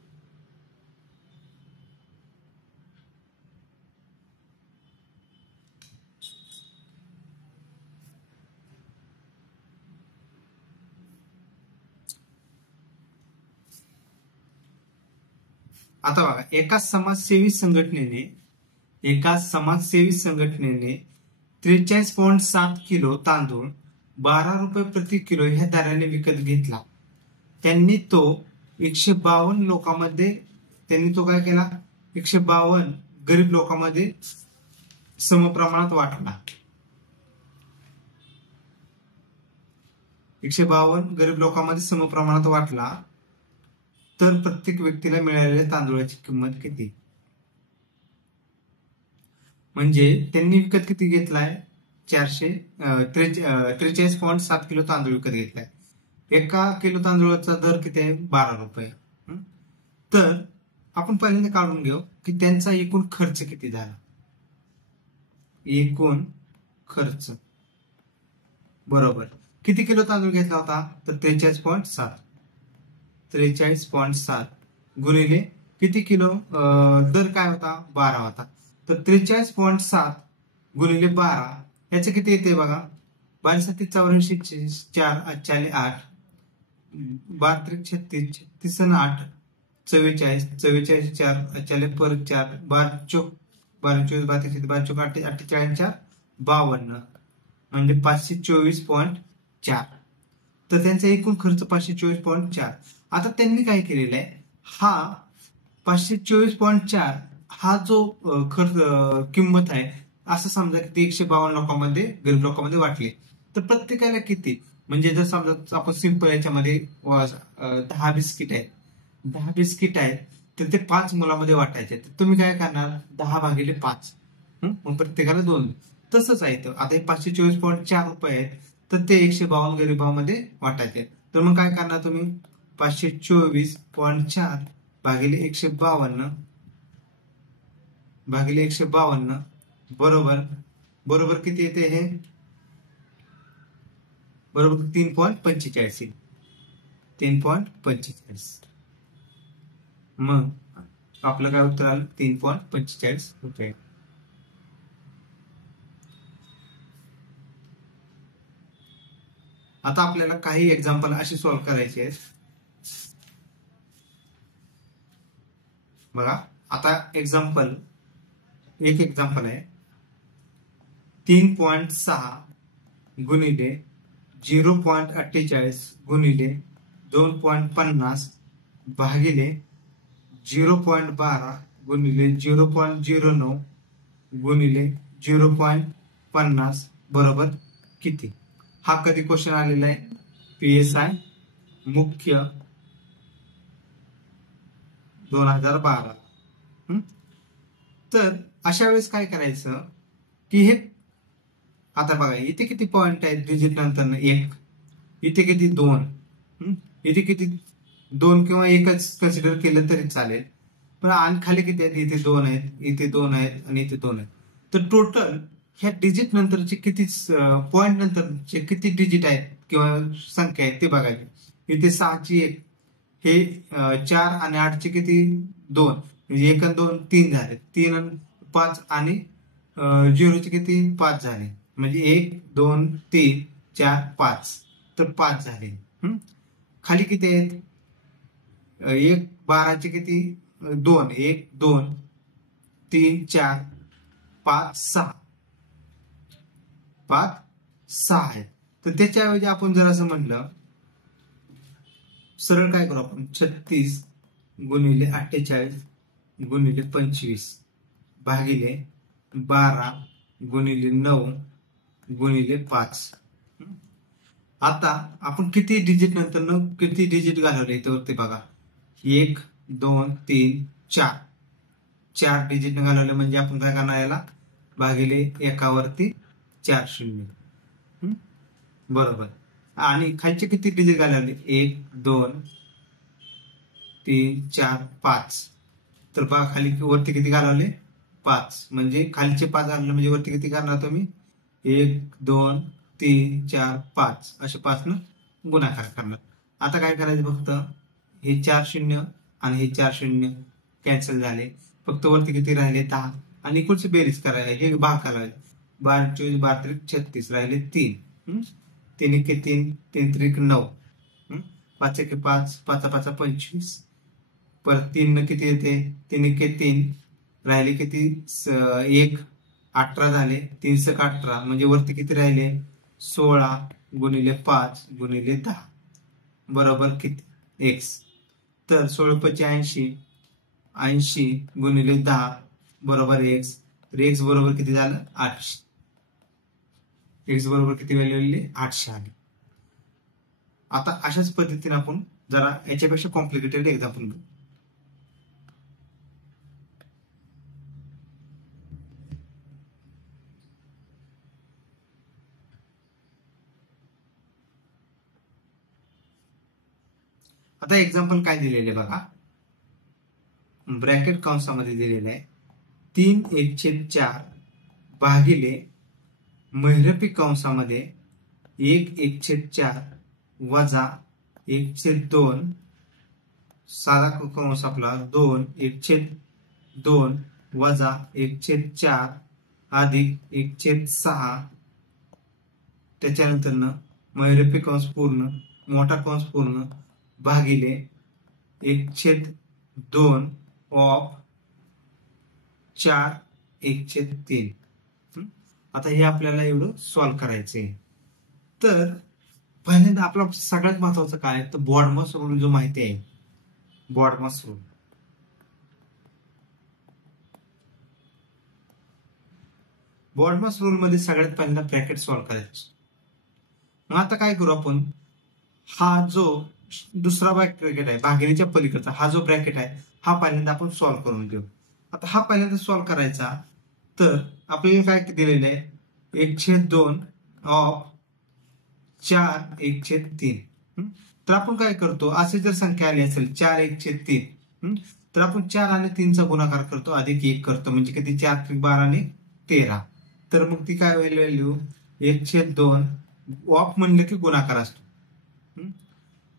आता बघा, एका समाजसेवी संघटनेने 43.7 किलो तांदूळ 12 रुपये प्रति किलो ह्या दराने विकत घेतला. त्यांनी तो 152 लोकांमध्ये, त्यांनी तो काय केला, 152 गरीब लोकांमध्ये समप्रमाणात वाटला. 152 गरीब लोकांमध्ये समप्रमाणात वाटला तर प्रत्येक व्यक्तीला मिळालेल्या तांदूळाची किंमत किती? म्हणजे त्यांनी विकत किती घेतलाय? 43.7 किलो तांदूळ विकत घेतलाय. एका किलो तांदूळाचा दर किती आहे? 12 रुपये. तर आपण पहिल्यांदा काढून घेऊ की त्यांचा एकूण खर्च किती झाला. एकूण खर्च बरोबर किती किलो तांदूळ घेतला होता? तर 43.7. 43.7 गुणिले किती किलो, दर काय होता? 12 होता. तर 43.7 गुणिले 12 याचे किती येते बघा. 12×7 = 4, 8 12×3 = 36, 36 8 44, 44 4 परत 4 12 चोक 12 24 32 12 चोक 48 52 म्हणजे 524.4. तर त्यांचा एकूण खर्च 524.4. आता त्यांनी काय केलेलं आहे, हा 524.4 हा जो खर्च किंमत आहे असं समजा की 152 लोकांमध्ये, गरीब लोकांमध्ये वाटले. तर प्रत्येकाला किती, म्हणजे जर समजा आपण सिंपल याच्यामध्ये 10 बिस्किट आहेत, 10 बिस्किट आहेत तर ते 5 मुलांमध्ये वाटायचे. तर तुम्ही काय करणार? 10/5. मग प्रत्येकाला 2. तसंच आहे. तर आता हे 524.4 रुपये आहेत तर ते 152 गरिबांमध्ये वाटायचे. तर मग काय करणार तुम्ही? 524.4 भागिले 152 बरोबर किती येते? हे बरोबर 3.45 येईल. 3.45. मग आपलं काय उत्तर आलं? 3.45 रुपये. आता आपल्याला काही एक्झाम्पल अशी सॉल्व्ह करायचे आहेत बघा. आता एक एक्झाम्पल आहे. 3.6 गुणिले 0.48 गुणिले 2.50 भागिले 0.12 गुणिले 0.09 गुणिले 0.50 बरोबर किती? हा कधी क्वेश्चन आलेला आहे? PSI मुख्य 2012. तर अशा वेळेस काय करायचं की हे आता बघा इथे किती पॉइंट आहेत डिजिट नंतर? 1. इथे किती? 2. इथे किती? 2 किंवा 1च कन्सिडर केलं तरी चालेल. पण आणि खाली किती आहेत? इथे 2 आहेत, इथे 2 आहेत आणि इथे 2 आहेत. तर टोटल ह्या डिजिट नंतरचे किती, पॉइंट नंतरचे किती डिजिट आहेत किंवा संख्या आहेत ते बघायचे. इथे 6ची 1, हे 4 आणि 8चे किती? 2, म्हणजे 1 आणि 2 3 झाले. 3 आणि 5 आणि 0चे किती? 5 झाले. म्हणजे 1 2 3 4 5, तर 5 झाले. खाली किती आहेत? 1 12चे किती? 2, 1 2 3 4 5 6, 5 6 आहेत. तर त्याच्याऐवजी आपण जर असं म्हटलं सरळ काय करू आपण? 36 गुणिले 48 गुणिले 25 भागिले 12 गुणिले 9 गुणिले 5. आता आपण किती डिजिट नंतर किती डिजिट घालवले याच्यावरती बघा. 1 2 3 4, 4 डिजिट घालवले म्हणजे आपण काय करणार? याला भागिले एकावरती 4 0 बरोबर. आणि खालचे किती डिजिट घालवले? 1 2 3 4 5. तर बघा खाली वरती किती घालवले? 5. म्हणजे खालचे 5 घालवले म्हणजे वरती किती करणार तुम्ही? 1 2 3 4 5 असे 5 न गुणाकार करणार. आता काय करायचं? फक्त हे 4 0 आणि हे 4 0 कॅन्सल झाले. फक्त वरती किती राहिले? 10. आणि इकडची बेरीज करायला हे भाग करायला 12 24 12 36 राहिले 3. 3 1 3 3 3 9, 5 1 5 5 5 25. परत 3 न किती येते? 3 1 3 राहिले किती? 1 18 झाले. 3 1 18 म्हणजे वरती किती राहिले? 16 गुणिले 5 गुणिले 10 बरोबर किती? x. तर 16 5 80, 80 गुणिले 10 बरोबर x. तर x बरोबर किती झालं? 800. x बरोबर किती व्हॅल्यू आली? 800 आली. आता अशाच पद्धतीने आपण जरा याच्यापेक्षा कॉम्प्लिकेटेड एक्झाम्पल घेऊ. आता एक्झाम्पल काय दिलेले बघा, ब्रॅकेट कंसामध्ये दिलेलं आहे 3/4 भागिले महिरपी कंसामध्ये 1/4 वजा 1/2 साधा कंस आपला 2/2 वजा 1/4 अधिक 1/6 त्याच्यानंतर महिरपी कंस पूर्ण मोठा कंस पूर्ण भागिले 1/2 ऑफ 4/3. आता हे आपल्याला एवढं सॉल्व्ह करायचंय. तर पहिल्यांदा आपला सगळ्यात महत्वाचं काय तर बॉडमॉस रूल जो माहिती आहे, बॉडमॉस रूल. बॉडमॉस रूल मध्ये सगळ्यात पहिल्यांदा ब्रॅकेट सॉल्व्ह करायचं. मग आता काय करू आपण, हा जो दुसरा ब्रॅकेट आहे भागिलेच्या पलीकडचा हा जो ब्रॅकेट आहे हा पहिल्यांदा आपण सॉल्व्ह करून घेऊ. आता हा पहिल्यांदा सॉल्व्ह करायचा, तर आपल्याला काय दिलेलं आहे 1/2 ऑफ 4/3. तर आपण काय करतो, असे जर संख्या आली असेल 4/3 तर आपण 4 आणि 3चा गुणाकार करतो अधिक 1 करतो, म्हणजे किती 4×12 आणि 13. तर मग ती काय होईल व्हॅल्यू 1/2 ऑफ म्हणले की गुणाकार असतो,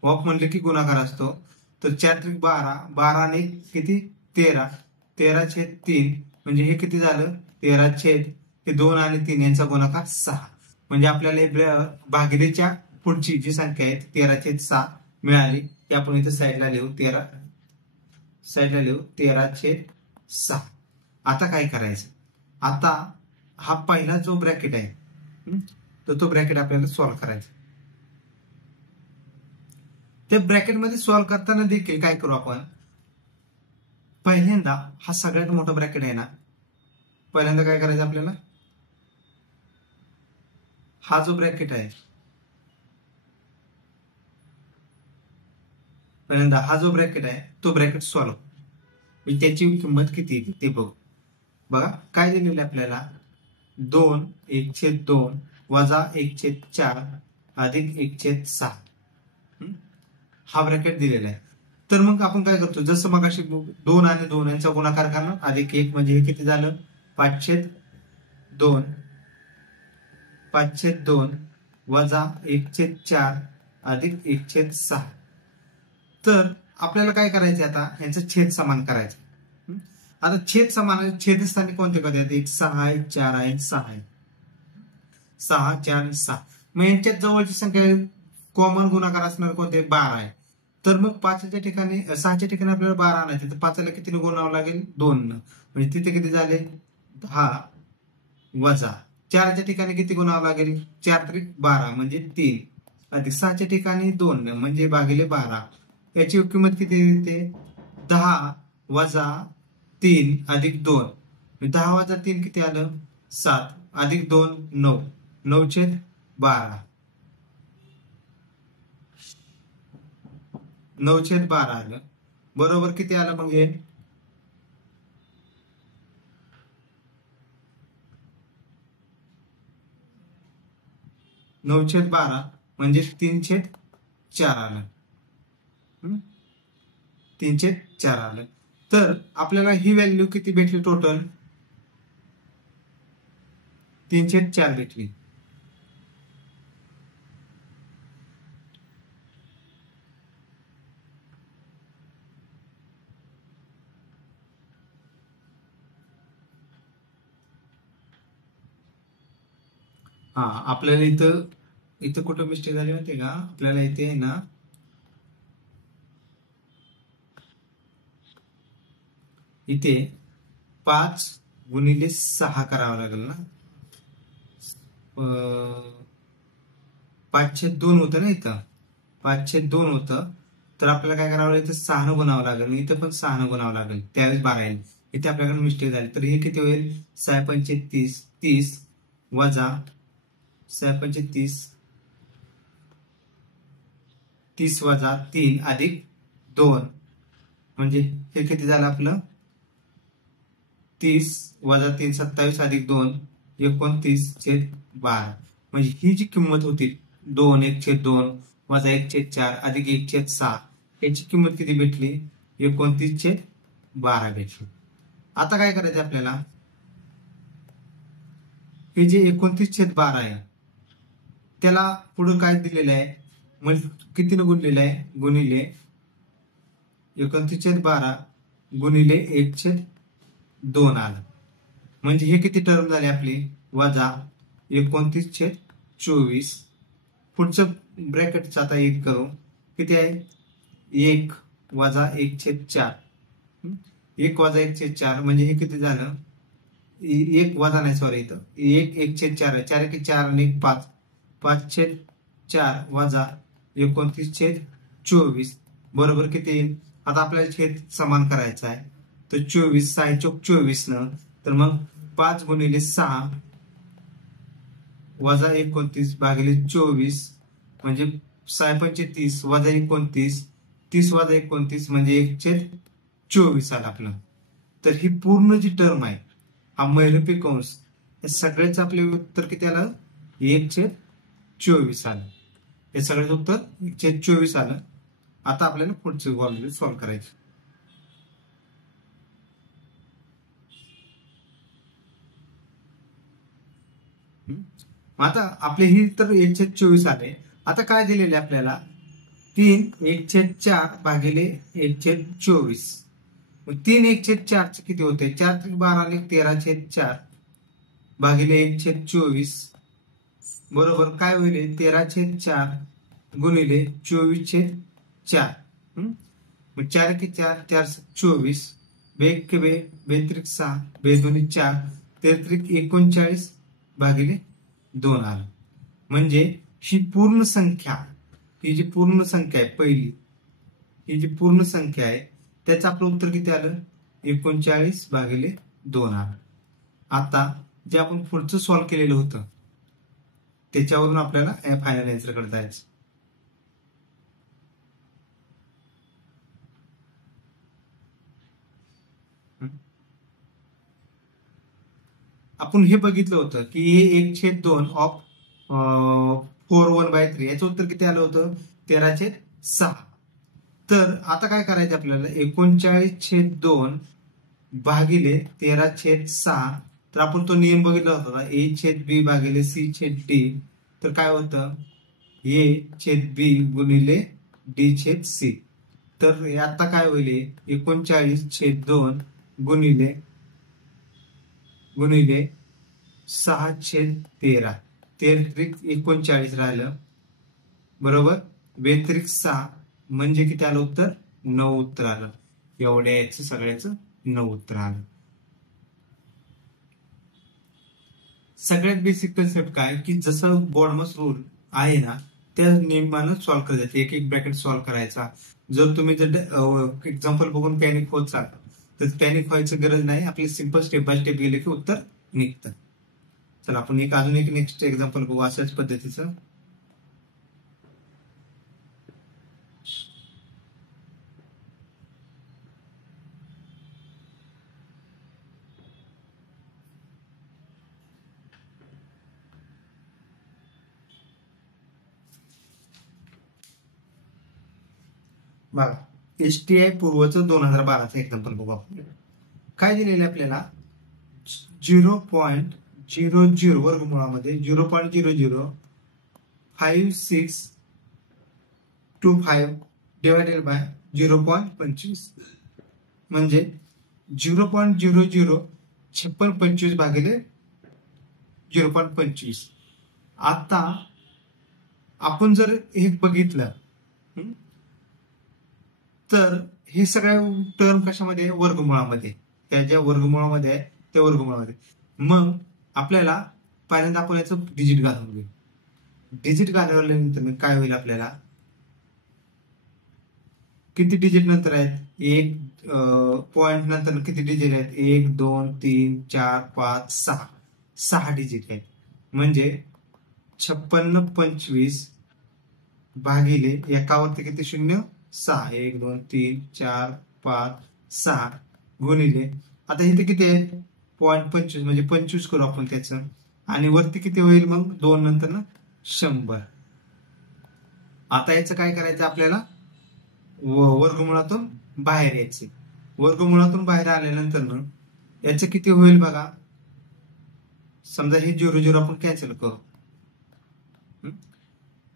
ऑफ म्हणले की गुणाकार असतो. तर 4×12 12 आणि किती 13 13/3 म्हणजे हे किती झालं 13/2 आणि 3 यांचा गुणाकार 6. म्हणजे आपल्याला भागिलेच्या पुढची जी संख्या आहे 13/6 मिळाली. ती आपण इथे साईडला लिहू 13/6. आता काय करायचं, आता हा पहिला जो ब्रॅकेट आहे तर तो ब्रॅकेट आपल्याला सॉल्व्ह करायचा. त्या ब्रॅकेटमध्ये सॉल्व्ह करताना देखील काय करू आपण, पहिल्यांदा हा सगळ्यात मोठा ब्रॅकेट आहे ना, पहिल्यांदा काय करायचं आपल्याला, हा जो ब्रॅकेट आहे पहिल्यांदा हा जो ब्रॅकेट आहे तो ब्रॅकेट सॉल्व्ह, म्हणजे त्याची किंमत किती येते ते बघू. बघा काय दिलेलं आपल्याला 2/1/2 वजा 1/4 अधिक 1/6 हा ब्रॅकेट दिलेला आहे. तर मग आपण काय करतो, जसं मग अशी 2 आणि 2 यांचा गुणाकार करणार अधिक 1 म्हणजे हे किती झालं 5/2 5/2 वजा 1/4 अधिक 1/6. तर आपल्याला काय करायचं, आता यांचं छेद समान करायचं. आता छेद समान छेदस्थानी कोणते कधी आहेत, 6 आहे 4 आहे 6 आहे 6 4 6. मग यांच्यात जवळची संख्या कॉमन गुणाकार असणार कोणते 12 आहे. तर मग 5च्या ठिकाणी 6च्या ठिकाणी आपल्याला 12 आणायचे, तर 5ला किती गुणावं लागेल 2 म्हणजे तिथे किती झाले 10 वजा 4च्या ठिकाणी किती गुणावं लागेल 4×12 म्हणजे 3 अधिक 6च्या ठिकाणी 2 म्हणजे भागिले 12. याची किंमत किती येते 10 वजा 3 अधिक 2 10 वजा 3 किती आलं 7 अधिक 2 9 9/12 9/12 आलं. बरोबर किती आलं मग हे 9/12 म्हणजे 3/4 आलं. 3/4 आलं. तर आपल्याला ही व्हॅल्यू किती भेटली, टोटल 3/4 भेटली. हा आपल्याला इथं इथं कुठं मिस्टेक झाली माहिती का, आपल्याला इथे आहे ना इथे 5×6 करावं लागेल ना, 5/2 होतं ना, इथं 5/2 होतं. तर आपल्याला काय करावं लागेल, इथं 6 गुणावं लागेल, इथं पण 6 गुणावं लागेल, त्यावेळेस 12 येईल. इथे आपल्याकडे मिस्टेक झाली. तर हे किती होईल 6×5 30 वजा 6×5 30 30 वजा 3 अधिक 2 म्हणजे हे किती झालं आपलं 30 वजा 3 27 अधिक 2 29/12 म्हणजे ही जी किंमत होती 2 1/2 वजा 1/4 अधिक 1/6 याची किंमत किती भेटली 29/12 भेटली. आता काय करायचं आपल्याला हे जे 29/12 आहे त्याला पुढे काय दिलेलं आहे म्हणजे कितीने गुणलेलं आहे गुणिले 29/12 गुणिले 1/2 आलं म्हणजे हे किती टर्म झाले आपली वजा 29/24 पुढचं ब्रॅकेटचं आता 1 करू किती आहे 1 वजा 1/4 1 वजा 1/4 म्हणजे हे किती झालं 1 वजा नाही सॉरी इथं 1/4 आहे 4 1 4 आणि 1 5 5/4 वजा 29/24 बरोबर किती येईल. आता आपल्याला छेद समान करायचा आहे तर 24 6 चोक 24 न तर मग 5 गुणिले 6 वजा 29 भागिले 24 म्हणजे 6 पंचे 30 वजा 29 30 वजा 29 म्हणजे 1/24 आलं आपलं. तर ही पूर्ण जी टर्म आहे हा महिरपी कंस हे सगळेच आपले उत्तर किती आलं 1/24 आलं. हे सगळ्याच उत्तर 1/24 आलं. आता आपल्याला पुढचे व्हॉल्यूम सॉल्व्ह करायचे. आता आपले ही तर 1/24 आले. आता काय दिलेले आपल्याला 3 1/4 भागिले 1/24 3 1/4 चे किती होते 4 3 12 आणि 13/4 भागिले 1/24 बरोबर काय होईल 13/4 गुणिले 24/4 मग 4 1 4 4 24 बेक के बे बेत्रिक 6 बेदोनी 4 तेत्रिक 39 भागिले 2 आलं. म्हणजे ही पूर्ण संख्या ही जी पूर्ण संख्या आहे पहिली ही जी पूर्ण संख्या आहे त्याचं आपलं उत्तर किती आलं 39/2 आलं. आता जे आपण पुढचं सॉल्व्ह केलेलं होतं त्याच्यावरून आपल्याला फायनल आन्सर कडे जायचं. आपण हे बघितलं होतं की हे 1/2 ऑफ 4 1/3 याचं उत्तर किती आलं होतं 13/6. तर आता काय करायचं आपल्याला 39/2 भागिले 13/6 तर आपण तो नियम बघितला होता A/B भागिले C/D तर काय होतं A/B गुणिले D/C. तर आता काय होईल 39/2 गुणिले 6/13 तेत्रिक 39 राहिलं बरोबर बेत्रिक 6 म्हणजे किती आलं उत्तर 9 उत्तर आलं. एवढ्या याचं सगळ्याचं 9 उत्तर आलं. सगळ्यात बेसिक कन्सेप्ट काय की जसं बॉडमस रूल आहे ना त्या नियमानं सॉल्व्ह करायचं एक एक ब्रॅकेट सॉल्व्ह करायचा. जर तुम्ही जर एक्झाम्पल बघून पॅनिक होत चाल तर पॅनिक व्हायची गरज नाही. आपले सिंपल स्टेप बाय स्टेप गेले की उत्तर निघतं. चला आपण अजून एक नेक्स्ट एक्झाम्पल बघू अशाच पद्धतीचं. बघा STI पूर्वचं 2012चं एक्झाम्पल बघू आपण. काय दिलेलं आपल्याला 0.00 वर्गमुळामध्ये 0.005625 डिवायडेड बाय 0.25 म्हणजे 0.005625 भागिले 0.25. आता आपण जर हे बघितलं तर हे सगळ्या टर्म कशामध्ये वर्गमुळामध्ये त्या ज्या वर्गमुळामध्ये आहे त्या वर्गमुळामध्ये. मग आपल्याला पहिल्यांदा आपण याचं डिजिट घालून घेऊ. डिजिट घालवल्यानंतर काय होईल आपल्याला किती डिजिट नंतर आहेत एक पॉइंट नंतर किती डिजिट आहेत 1 2 3 4 5 6 डिजिट आहेत म्हणजे 56 25 भागिले एकावरती किती शून्य 6 1 2 3 4 5 6 गुणिले आता इथे किती आहे 0.25 म्हणजे 25 करू आपण त्याचं आणि वरती किती होईल मग 2 नंतर ना 100. आता याचं काय करायचं आपल्याला वर्गमुळातून बाहेर यायचे. वर्गमुळातून बाहेर आल्यानंतर ना याचं किती होईल बघा. समजा हे 0 0 आपण कॅन्सल करू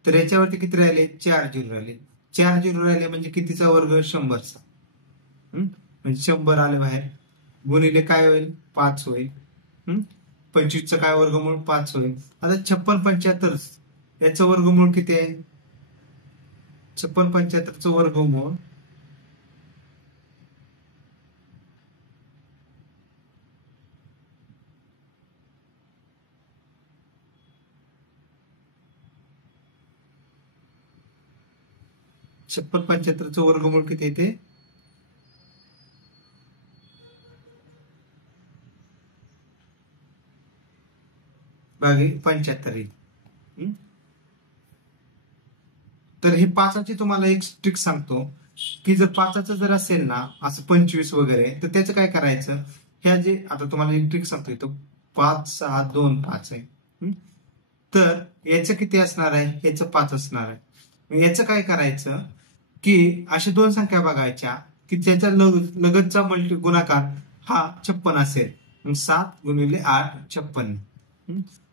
तर याच्यावरती किती राहिले 4 0 राहिले. 4 0 राहिले म्हणजे कितीचा वर्ग 100चा म्हणजे 100 आले बाहेर गुणिले काय होईल 5 होईल. 25चं काय वर्गमूळ 5 होईल. आता 56 75 याचं वर्गमूळ किती आहे 56 75चं वर्गमूळ छप्पन 75चं वर्गमूळ किती येते भागिले 75 येईल. तर हे 5ची तुम्हाला एक ट्रिक सांगतो की जर 5चं जर असेल ना असं 25 वगैरे तर त्याचं काय करायचं. ह्या जे आता तुम्हाला एक ट्रिक सांगतो तो 5 6 2 5 आहे तर याचं किती असणार आहे याचं 5 असणार आहे. याचं काय करायचं की अशा दोन संख्या बघायच्या की त्याच्या लगतचा गुणाकार हा 56 असेल 7 गुणिले 8 56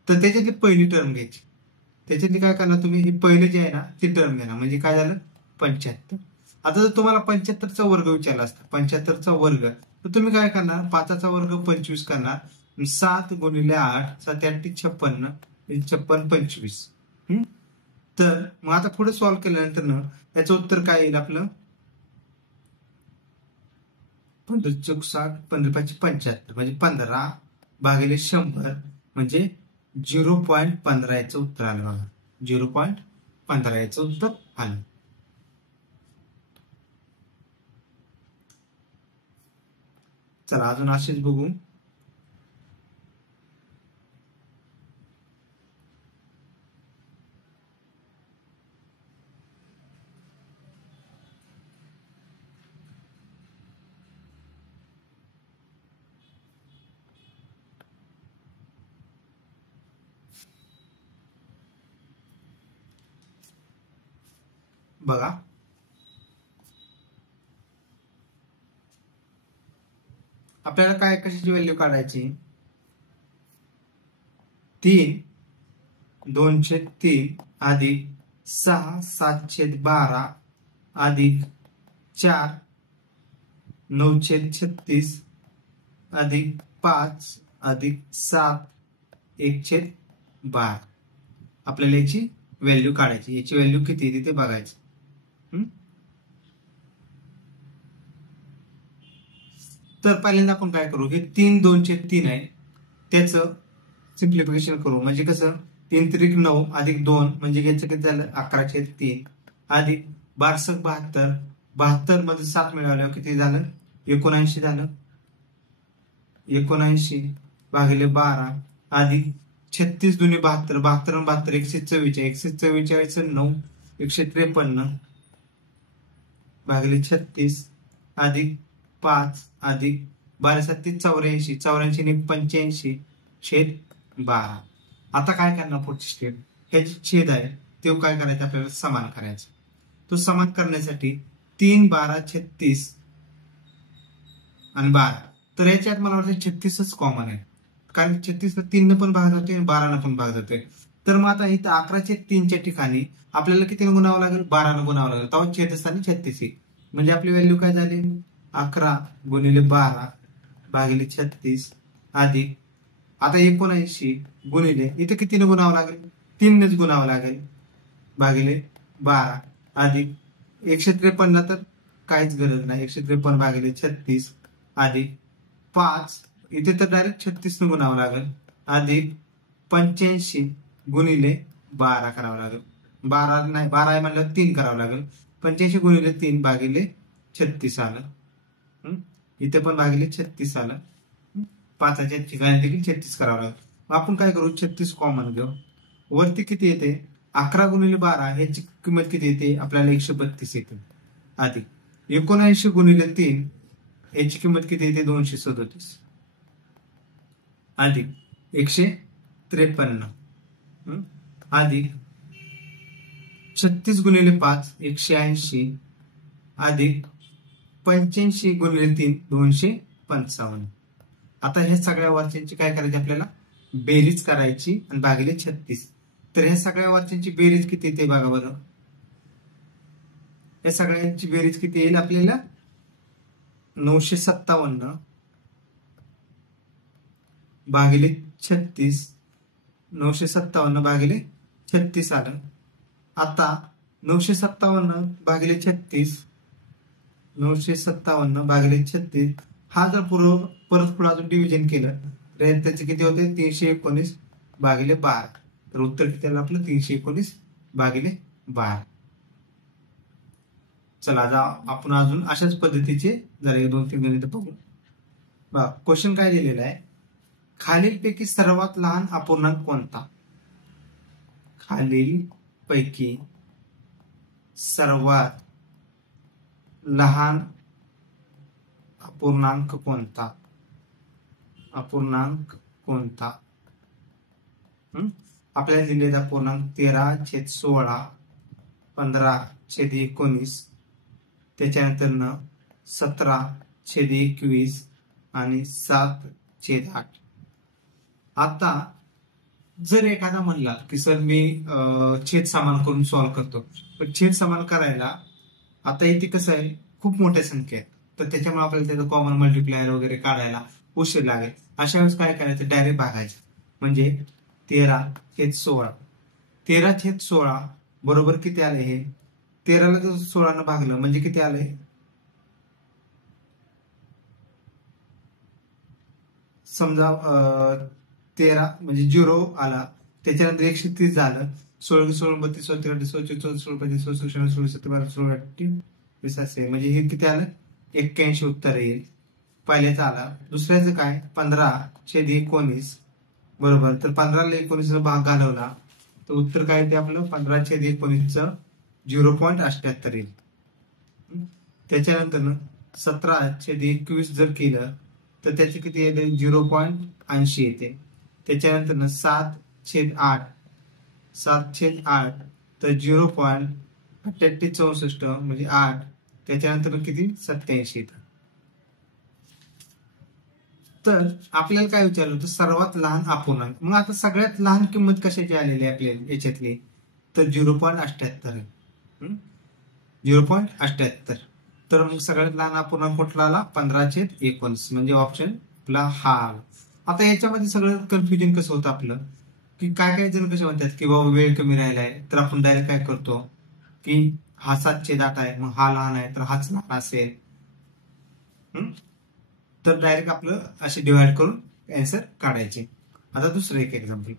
तर त्याच्यातली पहिली टर्म घ्यायची. त्याच्यातली काय करणार तुम्ही ही पहिले जे आहे ना ती टर्म घेणार म्हणजे काय झालं 75. आता जर तुम्हाला 75चा वर्ग विचारला असता 75चा वर्ग तर तुम्ही काय करणार 5चा वर्ग 25 करणार 7 गुणिले 8 7 8 56 56 25. तर मग आता पुढे सॉल्व्ह केल्यानंतर ना याचं उत्तर काय येईल आपलं 15 चौक 60 15 5 75 म्हणजे 15 भागिले 100 म्हणजे 0.15 याचं उत्तर आलं बघा 0.15 याचं उत्तर आलं. चला अजून असेच बघू. बघा आपल्याला काय कशाची व्हॅल्यू काढायची 3 2/3 अधिक 6 7/12 अधिक 4 9/36 अधिक 5 अधिक 7 1/12 आपल्याला याची व्हॅल्यू काढायची. याची व्हॅल्यू किती येते ते बघायचं. तर पहिल्यांदा आपण काय करू हे 3 2/3 आहे त्याचं सिम्प्लिफिकेशन करू म्हणजे कसं 3 त्रिक 9 अधिक 2 म्हणजे याचं किती झालं 11/3 अधिक 12 72 72 मध्ये 7 मिळवल्यावर किती झालं 79 झालं 79 भागिले 12 अधिक 36 दुनी 72 72 72 144 144 9 153 भागिले 36 अधिक 5 अधिक 12 7 84 84 ने 85 छेद 12. आता काय करणार पुढची स्टेप हे छेद आहे ते काय करायचं आपल्याला समान करायचं. तो समान करण्यासाठी 3 12 36 आणि 12 तर याच्यात मला वाटतं 36च कॉमन आहे कारण 36 3 न पण भाग जातोय आणि 12 न पण भाग जातोय. तर मग आता इथं 11/3च्या ठिकाणी आपल्याला किती गुणावं लागेल 12 न गुणावं लागेल तेव्हा छेदस्थानी 36 म्हणजे आपली व्हॅल्यू काय झाली 11 गुणिले 12 भागिले 36 अधिक आता 79 गुणिले इथे कितीने गुणावं लागेल 3 नेच गुणावं लागेल भागिले 12 अधिक 153 तर काहीच गरज नाही 153 भागिले 36 अधिक 5 इथे तर डायरेक्ट 36 ने गुणावं लागेल अधिक 85 गुणिले 12 करावं लागेल 12 नाही 12 आहे म्हणलं 3 करावं लागेल 85 गुणिले 3 भागिले 36 आलं इथे पण भागिले 36 आलं 5च्या ठिकाणी देखील 36 करावं लागेल. आपण काय करू 36 कॉमन घेऊ वरती किती येते 11 गुणिले 12 ह्याची किंमत किती येते आपल्याला 132 येते, अधिक 79 गुणिले 3 याची किंमत किती येते 237, अधिक 153, अधिक 36 गुणिले 5 180, अधिक 85 गुणिले 3 255. आता हे सगळ्या वर्षांची काय करायची आपल्याला बेरीज करायची आणि भागिले 36. तर ह्या सगळ्या वर्षांची बेरीज किती येते बघा बरं. या सगळ्यांची बेरीज किती येईल आपल्याला 957 भागिले 36, 957 भागिले 36 आलं. आता 957 भागिले 36, 957 भागिले 36 हा जर परत पुढे अजून डिव्हिजन केलं तर त्याचे किती होते 319 भागिले 12. तर उत्तर किती आलं आपलं 319 भागिले 12. चला आता आपण अजून अशाच पद्धतीचे जरा 1-2-3 गणित बघू. बघा क्वेश्चन काय दिलेला आहे, खालीलपैकी सर्वात लहान अपूर्णांक कोणता. खालील पैकी सर्वात लहान अपूर्णांक कोणता. अपूर्णांक कोणता आपल्याला दिलेला अपूर्णांक 13/16, 15/19, त्याच्यानंतर 17/21 आणि 7/8. आता जर एखादा म्हणला की सर मी छेद समान करून सॉल्व्ह करतो, पण छेद समान करायला आता इथे कसं आहे खूप मोठ्या संख्या आहेत, तर त्याच्यामुळे आपल्याला त्याचं कॉमन मल्टिप्लायर वगैरे काढायला उशीर लागेल. अशा वेळेस काय करायचं डायरेक्ट भागायचं. म्हणजे 13/16, 13/16 बरोबर किती आले हे 13ला जर 16 भागलं म्हणजे किती आले समजा 13 म्हणजे 0 आला, त्याच्यानंतर 130 झालं, 16 16 32 16 16 16 35 16 16 17 16 18 असे म्हणजे हे किती आलं 81 उत्तर येईल. पहिल्याचा आला. दुसऱ्याचं काय 15/19 बरोबर, तर 15ला 19 भाग घालवला तर उत्तर काय येते आपलं 15/19 0.78 येईल. त्याच्यानंतर 17/21 जर केलं तर त्याचे किती येते 0.80 येते. त्याच्यानंतर 7/8, 7/8 तर 0.8864 म्हणजे 8. त्याच्यानंतर किती 87 येतं. तर आपल्याला काय विचारलं होतं सर्वात लहान अपूर्णांक. मग आता सगळ्यात लहान किंमत कशाची आलेली आहे आपल्याला याच्यातली तर 0.78 आहे. 0.78. तर मग सगळ्यात लहान अपूर्णांक कुठला आला 15/19 म्हणजे ऑप्शन आपला हा. आता याच्यामध्ये सगळं कन्फ्युजन कसं होतं आपलं की काय काय जण कसे म्हणतात की बाबा वेळ कमी राहिलाय तर आपण डायरेक्ट काय करतो की हा 7/8 आहे मग हा लहान आहे तर हाच लहान असेल. तर डायरेक्ट आपलं असे डिवाइड करून आन्सर काढायचे. आता दुसरं एक एक्झाम्पल.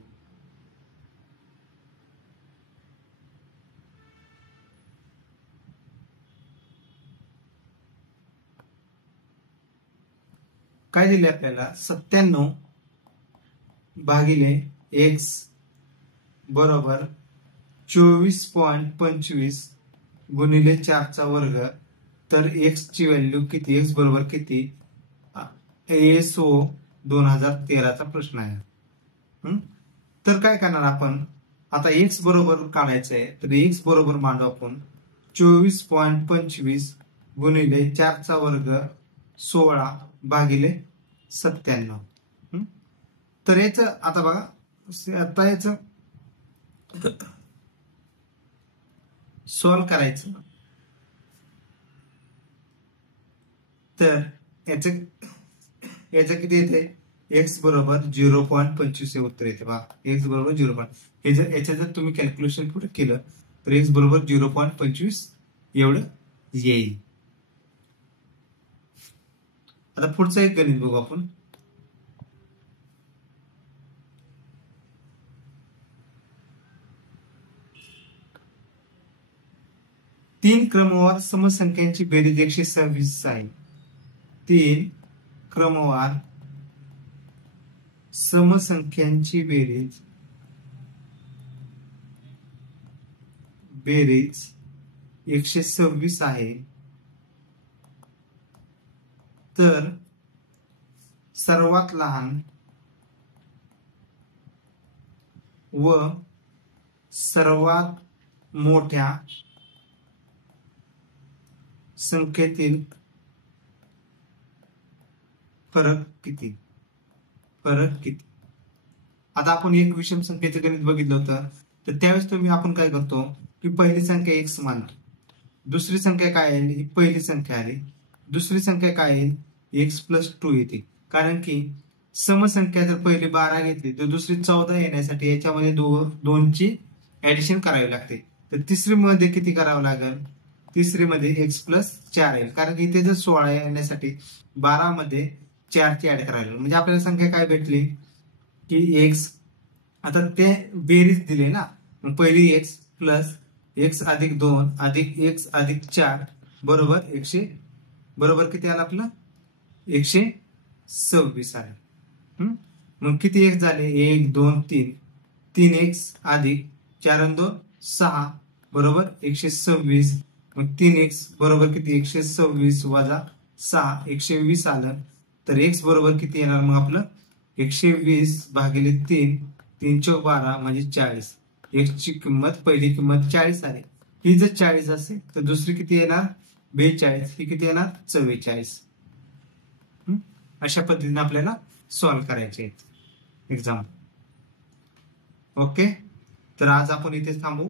काय दिले आपल्याला 97 भागिले x बरोबर 24.25 गुणिले 4चा वर्ग. तर x ची व्हॅल्यू किती, x बरोबर किती ASO 2013चा प्रश्न आहे. तर काय करणार आपण आता x बरोबर काढायचं आहे तर x बरोबर मांडू आपण 24.25 गुणिले 4चा वर्ग 16 भागिले 97. तर याच आता बघा आता याच सॉल्व करायचं तर याचं किती येते x बरोबर 0.25 हे उत्तर येते बघा. x बरोबर 0. हे जर याचं जर तुम्ही कॅल्क्युलेशन पुढे केलं तर x बरोबर 0.25 एवढं येईल. आता पुढचं एक गणित बघू आपण. तीन क्रमवार समसंख्यांची बेरीज 126 आहे. 3 क्रमवार समसंख्यांची बेरीज बेरीज 126 आहे, तर सर्वात लहान व सर्वात मोठ्या संख्येतील फरक किती? आता आपण एक विषम संख्येचं गणित बघितलं होतं, तर त्यावेळेस आपण काय करतो की पहिली संख्या x मानतो, दुसरी संख्या काय आहे, ही पहिली संख्या आली, दुसरी संख्या काय आहे, x+2 येते. कारण की समसंख्या जर पहिली 12 घेतली तर दुसरी 14 येण्यासाठी याच्यामध्ये दोनची ऍडिशन करावी लागते. तर तिसरी मध्ये किती करावं लागेल, तिसरी मध्ये x+4 येईल. कारण की इथे जर 16 येण्यासाठी 12 मध्ये 4 ची ऍड करावी लागेल. म्हणजे आपल्याला संख्या काय भेटली की x, आता ते बेरीज दिले ना, मग पहिली x प्लस x+2 अधिक x+4 बरोबर 100 बरोबर किती आलं आपलं 126 आले. मग किती x झाले, 1 2 3, 3x अधिक 4 आणि 2 6 बरोबर 126. मग 3x बरोबर किती, 126 वजा 6 120 आलं. तर x बरोबर किती येणार मग आपलं 120 भागिले 3, 3 चौक 12 म्हणजे 40. x ची किंमत, पहिली किंमत 40 आली. ही जर 40 असेल तर दुसरी किती येणार 42, ही किती येणार 44. अशा पद्धतीने आपल्याला सॉल्व्ह करायचे आहेत एक्झाम. ओके, तर आज आपण इथे थांबू.